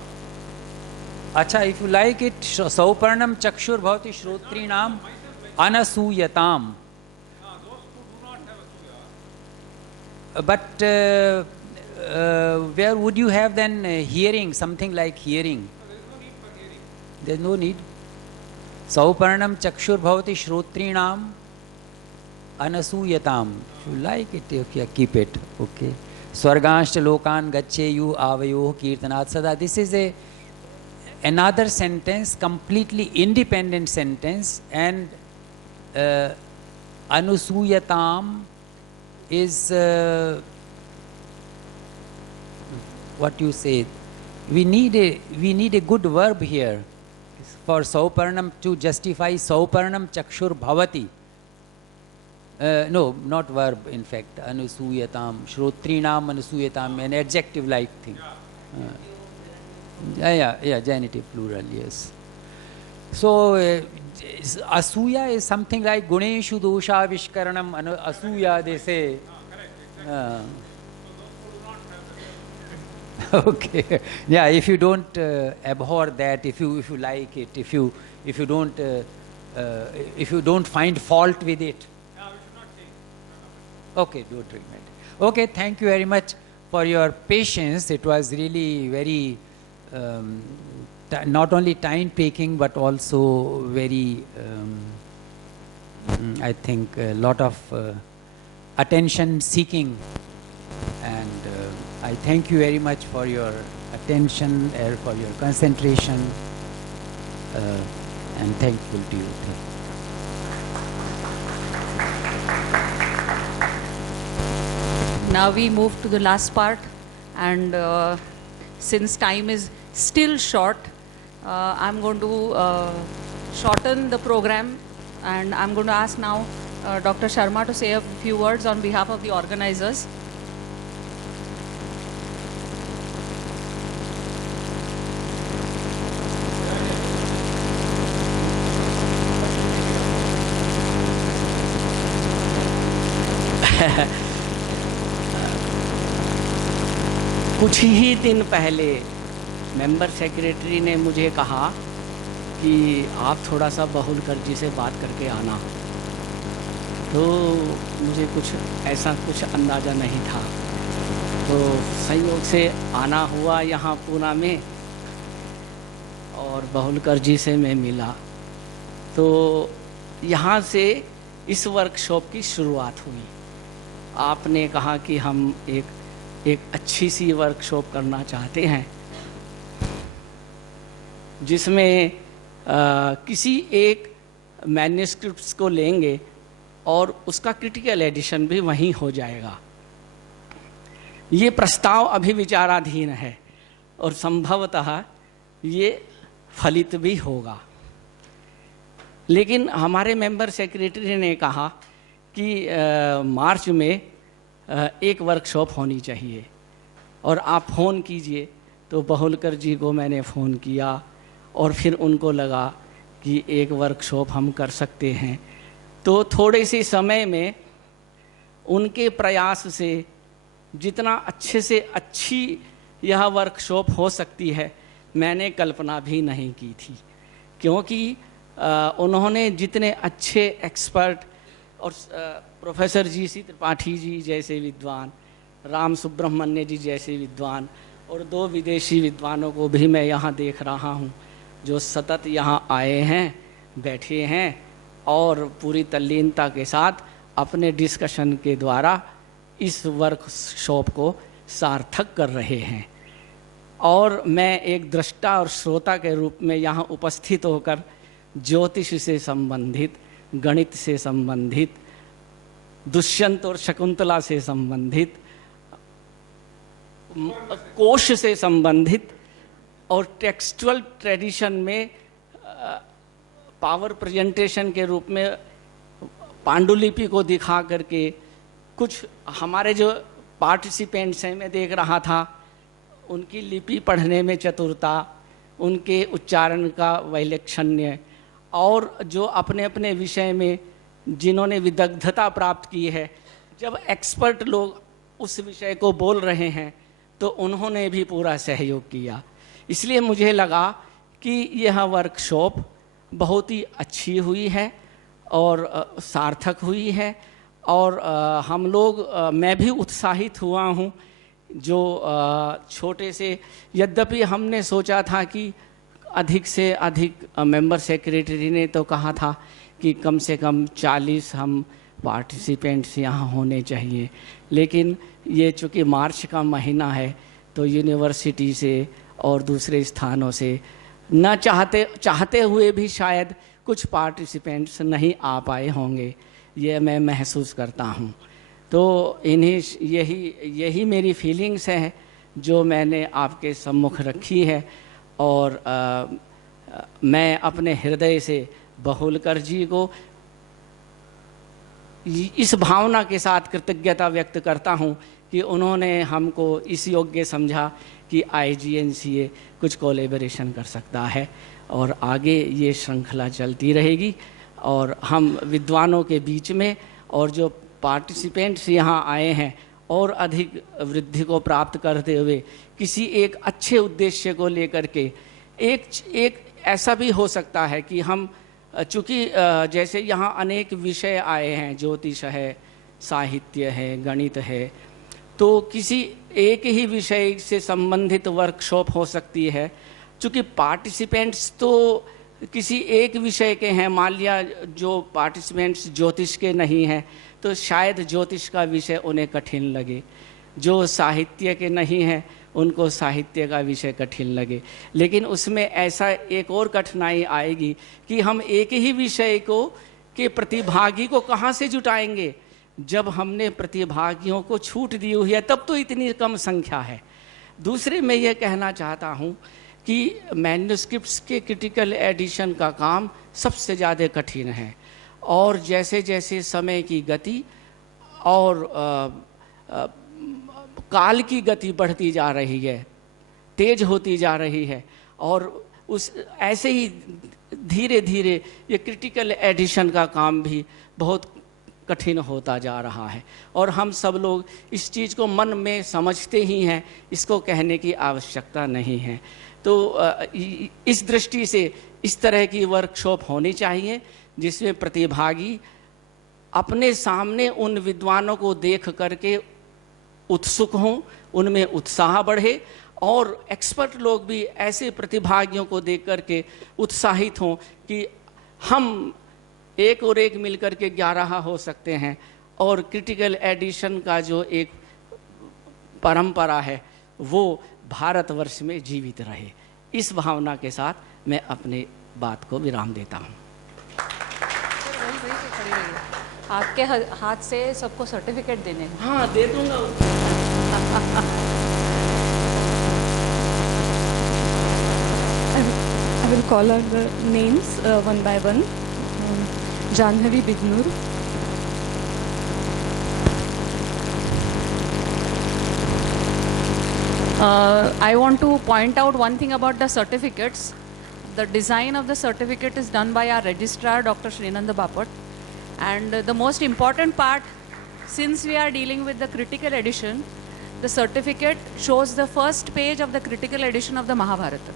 अच्छा, if you like it, सौपर्णम चक्षुर भवति श्रोत्रीणाम अनसूयताम. Those who do not have asuya. But where would you have then hearing, something like hearing? There is no need for hearing. There is no need. Sauparnam chakshur bhavati shrotrinam anasuyatam. If you like it, okay, keep it. Okay. Swarganshta lokan gacheyu avayoh kirtanat sada. This is another sentence, completely independent sentence, and anusuyatam is what you say. We need a good verb here for Sauparnam to justify Sauparnam Chakshur Bhavati. No, not verb, in fact. Anusuyatam, Shrotrinam Anusuyatam, an adjective like thing. Yeah, genitive plural, yes. So, Asuya is something like Guneshu Dosha Vishkaranam Asuya, they say. Okay. Yeah, if you don't abhor that, if you like it, if you don't find fault with it. Yeah, we should not say. Okay, don't drink it. Okay, thank you very much for your patience. It was really very not only time taking but also very I think a lot of attention seeking, and I thank you very much for your attention, for your concentration, and thankful to you. Now we move to the last part, and since time is still short, I'm going to shorten the program, and I'm going to ask now Dr. Sharma to say a few words on behalf of the organizers. कुछ ही दिन पहले member secretary ने मुझे कहा कि आप थोड़ा सा बहुलकर जी से बात करके आना, तो मुझे कुछ ऐसा कुछ अंदाज़ा नहीं था, तो संयोग से आना हुआ यहाँ पूना में और बहुलकर जी से मैं मिला, तो यहाँ से इस वर्कशॉप की शुरुआत हुई। आपने कहा कि हम एक अच्छी सी वर्कशॉप करना चाहते हैं जिसमें किसी एक मैन्युस्क्रिप्ट्स को लेंगे और उसका क्रिटिकल एडिशन भी वहीं हो जाएगा। ये प्रस्ताव अभी विचाराधीन है और संभवतः ये फलित भी होगा, लेकिन हमारे मेंबर सेक्रेटरी ने कहा कि मार्च में एक वर्कशॉप होनी चाहिए और आप फ़ोन कीजिए। तो बहुलकर जी को मैंने फ़ोन किया और फिर उनको लगा कि एक वर्कशॉप हम कर सकते हैं, तो थोड़े से समय में उनके प्रयास से जितना अच्छे से अच्छी यह वर्कशॉप हो सकती है मैंने कल्पना भी नहीं की थी, क्योंकि उन्होंने जितने अच्छे एक्सपर्ट और प्रोफेसर जी सी त्रिपाठी जी जैसे विद्वान, राम सुब्रह्मण्य जी जैसे विद्वान और 2 विदेशी विद्वानों को भी मैं यहाँ देख रहा हूँ जो सतत यहाँ आए हैं, बैठे हैं और पूरी तल्लीनता के साथ अपने डिस्कशन के द्वारा इस वर्कशॉप को सार्थक कर रहे हैं। और मैं एक दृष्टा और श्रोता के रूप में यहाँ उपस्थित होकर ज्योतिष से संबंधित, गणित से संबंधित, दुष्यंत और शकुंतला से संबंधित, कोश से संबंधित और टेक्सचुअल ट्रेडिशन में पावर प्रेजेंटेशन के रूप में पांडुलिपि को दिखा करके कुछ हमारे जो पार्टिसिपेंट्स हैं मैं देख रहा था उनकी लिपि पढ़ने में चतुरता, उनके उच्चारण का वैलक्षण्य और जो अपने अपने विषय में जिन्होंने विदग्धता प्राप्त की है, जब एक्सपर्ट लोग उस विषय को बोल रहे हैं तो उन्होंने भी पूरा सहयोग किया। इसलिए मुझे लगा कि यह वर्कशॉप बहुत ही अच्छी हुई है और सार्थक हुई है, और हम लोग मैं भी उत्साहित हुआ हूँ। जो छोटे से, यद्यपि हमने सोचा था कि अधिक से अधिक, मेंबर सेक्रेटरी ने तो कहा था कि कम से कम 40 हम पार्टिसिपेंट्स यहाँ होने चाहिए, लेकिन ये चूँकि मार्च का महीना है तो यूनिवर्सिटी से और दूसरे स्थानों से न चाहते हुए भी शायद कुछ पार्टिसिपेंट्स नहीं आ पाए होंगे, ये मैं महसूस करता हूँ। तो यही मेरी फीलिंग्स हैं जो मैंने आपके सम्मुख रखी है, और मैं अपने हृदय से बहुलकर जी को इस भावना के साथ कृतज्ञता व्यक्त करता हूँ कि उन्होंने हमको इस योग्य समझा कि IGNCA कुछ कोलैबोरेशन कर सकता है, और आगे ये श्रृंखला चलती रहेगी। और हम विद्वानों के बीच में और जो पार्टिसिपेंट्स यहाँ आए हैं और अधिक वृद्धि को प्राप्त करते हुए किसी एक अच्छे उद्देश्य को लेकर के, एक ऐसा भी हो सकता है कि हम, चूँकि जैसे यहाँ अनेक विषय आए हैं, ज्योतिष है, साहित्य है, गणित है, तो किसी एक ही विषय से संबंधित वर्कशॉप हो सकती है। चूँकि पार्टिसिपेंट्स तो किसी एक विषय के हैं, मान लिया जो पार्टिसिपेंट्स ज्योतिष के नहीं हैं तो शायद ज्योतिष का विषय उन्हें कठिन लगे, जो साहित्य के नहीं हैं उनको साहित्य का विषय कठिन लगे। लेकिन उसमें ऐसा एक और कठिनाई आएगी कि हम एक ही विषय को के प्रतिभागी को कहाँ से जुटाएंगे, जब हमने प्रतिभागियों को छूट दी हुई है तब तो इतनी कम संख्या है। दूसरे मैं ये कहना चाहता हूँ कि मैन्युस्क्रिप्ट्स के क्रिटिकल एडिशन का काम सबसे ज़्यादा कठिन है, और जैसे जैसे समय की गति और काल की गति बढ़ती जा रही है, तेज होती जा रही है, और उस ऐसे ही धीरे धीरे ये क्रिटिकल एडिशन का काम भी बहुत कठिन होता जा रहा है, और हम सब लोग इस चीज़ को मन में समझते ही हैं, इसको कहने की आवश्यकता नहीं है। तो इस दृष्टि से इस तरह की वर्कशॉप होनी चाहिए जिसमें प्रतिभागी अपने सामने उन विद्वानों को देख करके उत्सुक हों, उनमें उत्साह बढ़े, और एक्सपर्ट लोग भी ऐसे प्रतिभागियों को देख करके उत्साहित हों कि हम एक और एक मिलकर के 11 हो सकते हैं, और क्रिटिकल एडिशन का जो एक परंपरा है वो भारतवर्ष में जीवित रहे। इस भावना के साथ मैं अपने बात को विराम देता हूँ। आपके हाथ से सबको सर्टिफिकेट देने हैं। हाँ, दे दूंगा। I will call out the names one by one. Janhavi Bignur. I want to point out one thing about the certificates. The design of the certificate is done by our registrar, Dr. Srinanda Bapat. And the most important part, since we are dealing with the critical edition, the certificate shows the first page of the critical edition of the Mahabharata.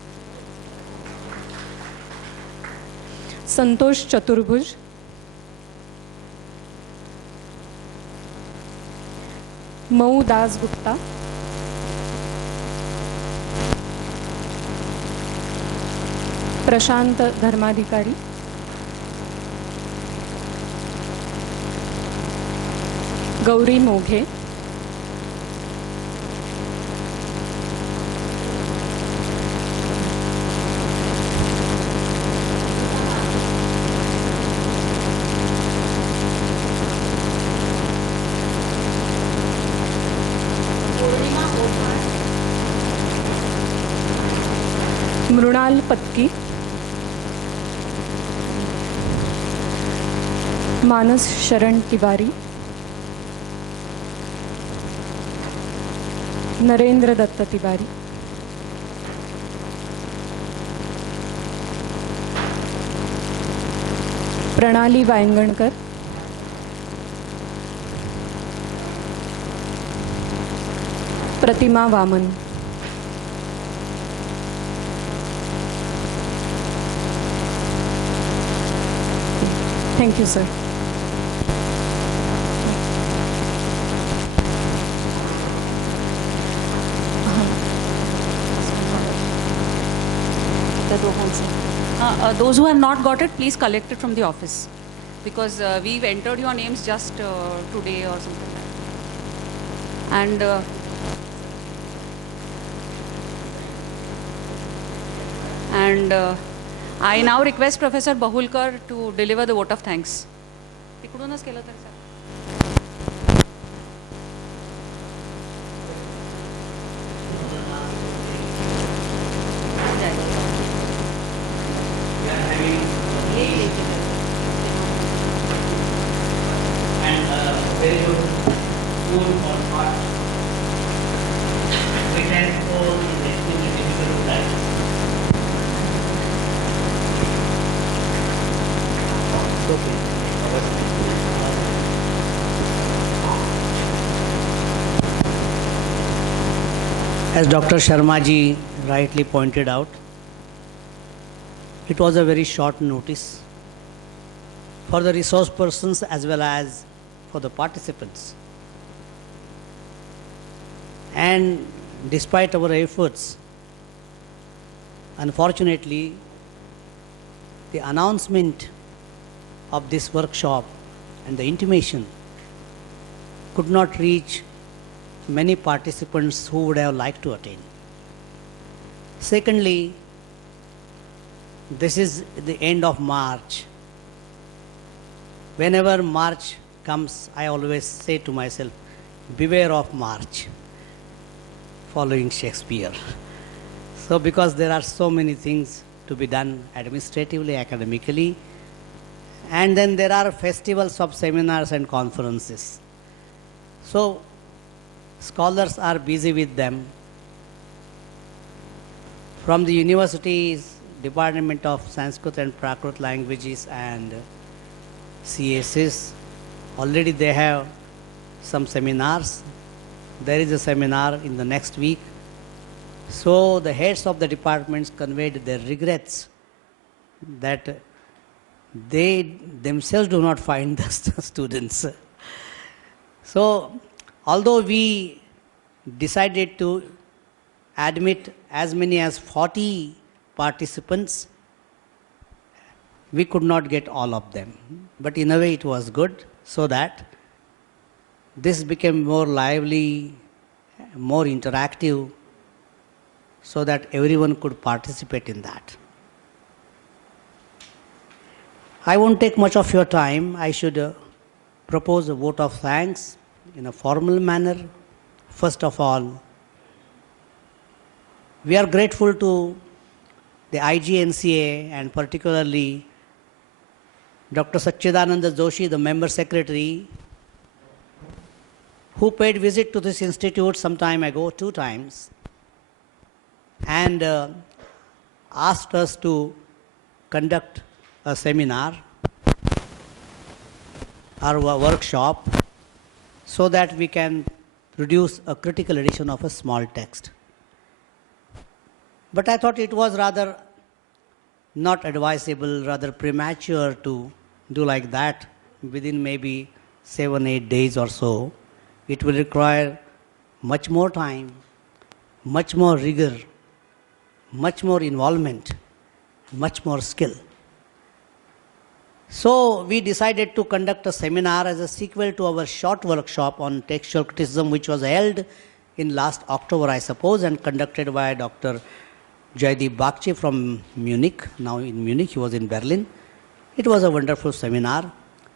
Santosh Chaturbhuj. Mau Das Gupta. प्रशांत धर्माधिकारी. गौरी मोघे. मृणाल पत्की. मानस शरण Tiwari. Narendra Dutt Tiwari. Pranali Wayangankar, Pratima Waman, thank you sir. Those who have not got it, please collect it from the office, because we've entered your names just today or something like that. And I now request Professor Bahulkar to deliver the vote of thanks. तिकडूनच केलं तरी चालेल. Very good food for thought. We can go in extremely difficult times. Okay. As Dr. Sharma ji rightly pointed out, it was a very short notice for the resource persons as well as for the participants. And despite our efforts, unfortunately, the announcement of this workshop and the intimation could not reach many participants who would have liked to attend. Secondly, this is the end of March. Whenever March comes, I always say to myself, beware of March, following Shakespeare. So because there are so many things to be done administratively, academically, and then there are festivals of seminars and conferences. So scholars are busy with them. From the university's Department of Sanskrit and Prakrit Languages and CSS, already they have some seminars. There is a seminar in the next week. So the heads of the departments conveyed their regrets that they themselves do not find the students. So although we decided to admit as many as 40 participants, we could not get all of them. But in a way it was good, so that this became more lively, more interactive, so that everyone could participate in that. I won't take much of your time. I should propose a vote of thanks in a formal manner. First of all, we are grateful to the IGNCA and particularly Dr. Satchidananda Joshi, the member secretary, who paid visit to this institute some time ago, 2 times, and asked us to conduct a seminar or a workshop so that we can produce a critical edition of a small text. But I thought it was rather not advisable, rather premature to do like that within maybe 7-8 days or so. It will require much more time, much more rigor, much more involvement, much more skill. So we decided to conduct a seminar as a sequel to our short workshop on textual criticism, which was held in last October, I suppose, and conducted by Dr. Jaydeep Bagchi from Munich. Now in Munich, he was in Berlin. It was a wonderful seminar,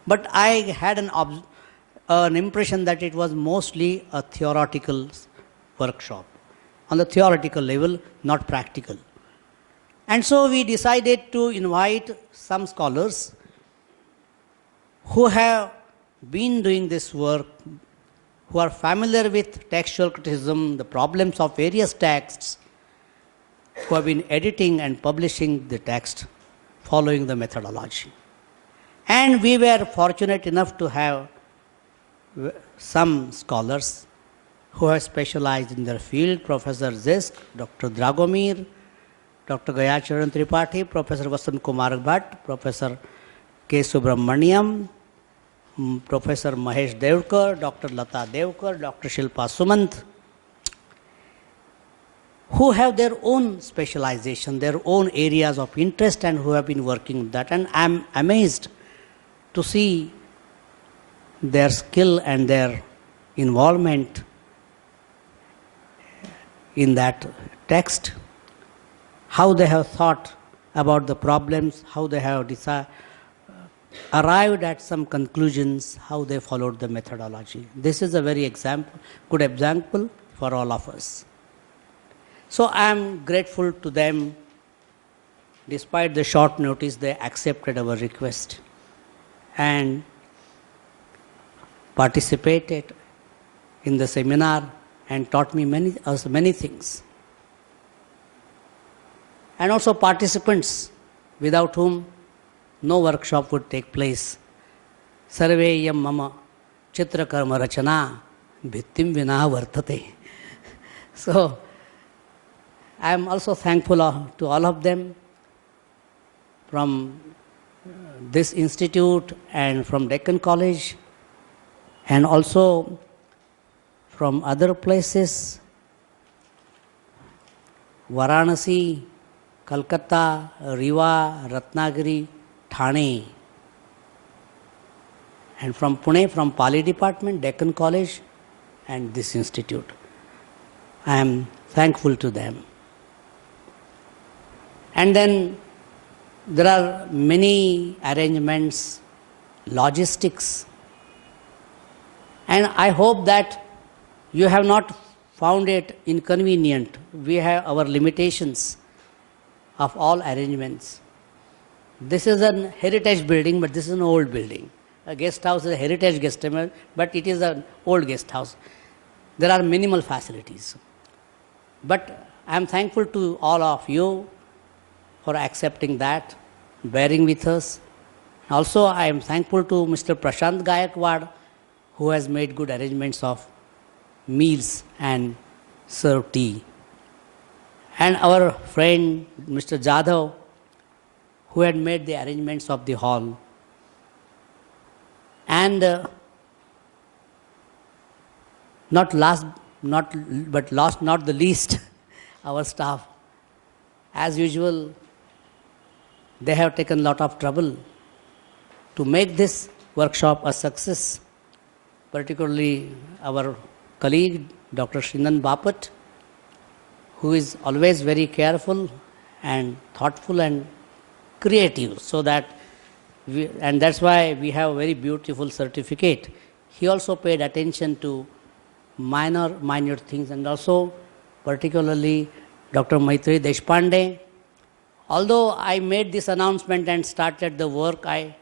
but I had an impression that it was mostly a theoretical workshop, on the theoretical level, not practical. And so we decided to invite some scholars who have been doing this work, who are familiar with textual criticism, the problems of various texts, who have been editing and publishing the text following the methodology. And we were fortunate enough to have some scholars who have specialized in their field, Professor Zisk, Dr. Dragomir, Dr. Gayacharan Tripathi, Professor Vasant Kumar Bhatt, Professor K. Subramaniam, Professor Mahesh Devkar, Dr. Lata Devkar, Dr. Shilpa Sumant, who have their own specialization, their own areas of interest, and who have been working with that. And I'm amazed to see their skill and their involvement in that text, how they have thought about the problems, how they have arrived at some conclusions, how they followed the methodology. This is a very good example for all of us. So I am grateful to them. Despite the short notice, they accepted our request and participated in the seminar and taught me many things. And also participants without whom no workshop would take place. Sarveyam mama chitra karma rachana bhittim vina vartate. So I am also thankful to all of them from this institute and from Deccan College, and also from other places, Varanasi, Calcutta, Riva, Ratnagiri, Thane, and from Pune, from Pali department, Deccan College, and this institute. I am thankful to them. And then there are many arrangements, logistics, and I hope that you have not found it inconvenient. We have our limitations of all arrangements. This is a heritage building, but this is an old building. A guest house is a heritage guest house, but it is an old guest house. There are minimal facilities. But I am thankful to all of you for accepting that, bearing with us. Also, I am thankful to Mr. Prashant Gayakwad, who has made good arrangements of meals and served tea. And our friend Mr. Jadhav, who had made the arrangements of the hall. And not the least, our staff. As usual, they have taken a lot of trouble to make this workshop a success, particularly our colleague, Dr. Shrinan Bapat, who is always very careful and thoughtful and creative, so that and that's why we have a very beautiful certificate. He also paid attention to minor things, and also particularly Dr. Maitri Deshpande. Although I made this announcement and started the work, I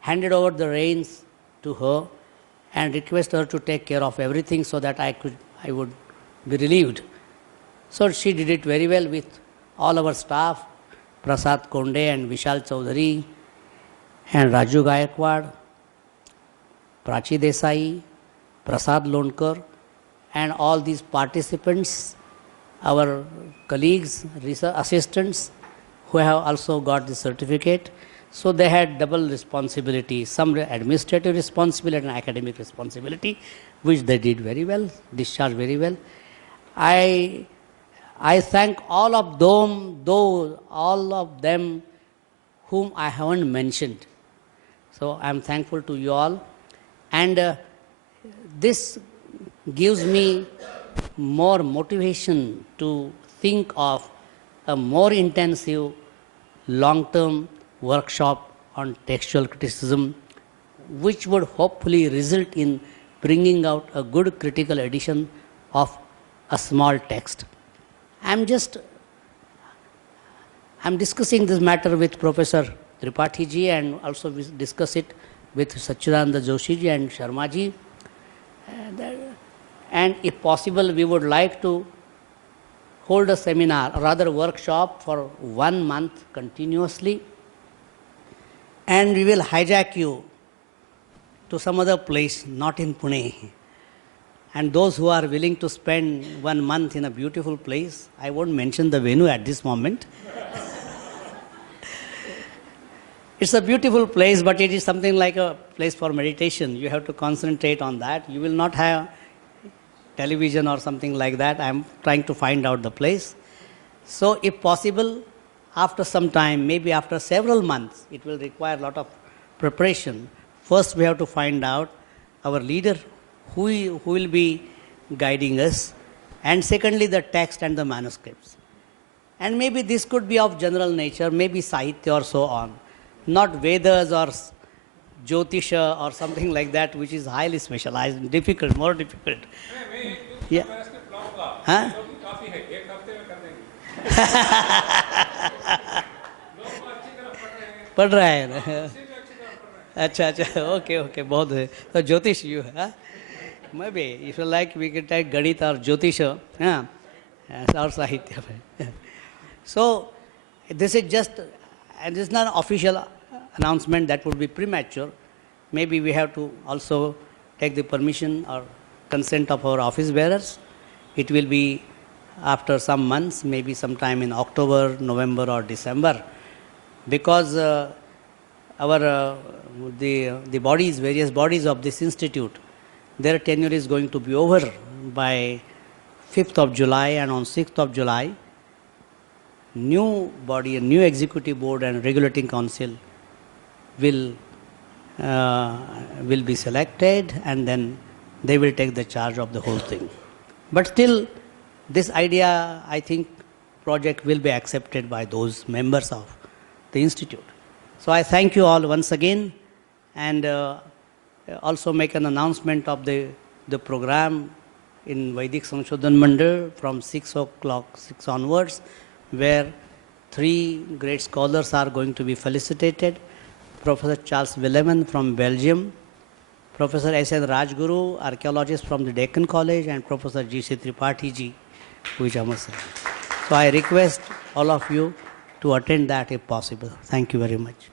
handed over the reins to her and requested her to take care of everything so that I would be relieved. So she did it very well with all our staff, Prasad Konde and Vishal Chaudhary and Raju Gayakwad, Prachi Desai, Prasad Lonkar, and all these participants, our colleagues, research assistants, who have also got the certificate. So they had double responsibility, some administrative responsibility and academic responsibility, which they did very well, discharged very well. I thank all of them whom I haven't mentioned. So I am thankful to you all. And this gives me more motivation to think of a more intensive, long-term workshop on textual criticism, which would hopefully result in bringing out a good critical edition of a small text. I'm discussing this matter with Professor Tripathi ji, and also we discuss it with Sachidananda Joshi ji and Sharma ji. And if possible, we would like to hold a seminar, or rather workshop, for 1 month continuously, and we will hijack you to some other place, not in Pune. And those who are willing to spend 1 month in a beautiful place, I won't mention the venue at this moment. It's a beautiful place, but it is something like a place for meditation. You have to concentrate on that. You will not have television or something like that. I'm trying to find out the place. So if possible, after some time, maybe after several months, it will require a lot of preparation. First, we have to find out our leader, who will be guiding us, and secondly, the text and the manuscripts. And maybe this could be of general nature, maybe Sahitya or so on, not Vedas or Jyotisha or something like that, which is highly specialized and difficult, more difficult. Yeah. Huh? पढ़ रहा है ना अच्छा अच्छा okay बहुत है तो ज्योतिष यू है मैं भी if you like we can take गणित और ज्योतिष हाँ और साहित्य में so this is just and this is not an official announcement that would be premature. Maybe we have to also take the permission or consent of our office bearers. It will be after some months, maybe sometime in October, November or December, because the bodies, various bodies of this institute, their tenure is going to be over by 5th of July, and on 6th of July, new body, a new executive board and regulating council will be selected, and then they will take the charge of the whole thing. But still, this idea, I think, project will be accepted by those members of the institute. So I thank you all once again, and also make an announcement of the program in Vedic Sanshothan Mandal from 6 onwards, where 3 great scholars are going to be felicitated. Professor Charles Willeman from Belgium, Professor S.N. Rajguru, archaeologist from the Deccan College, and Professor G.C. Tripathi ji, who is Amazon. So I request all of you to attend that if possible. Thank you very much.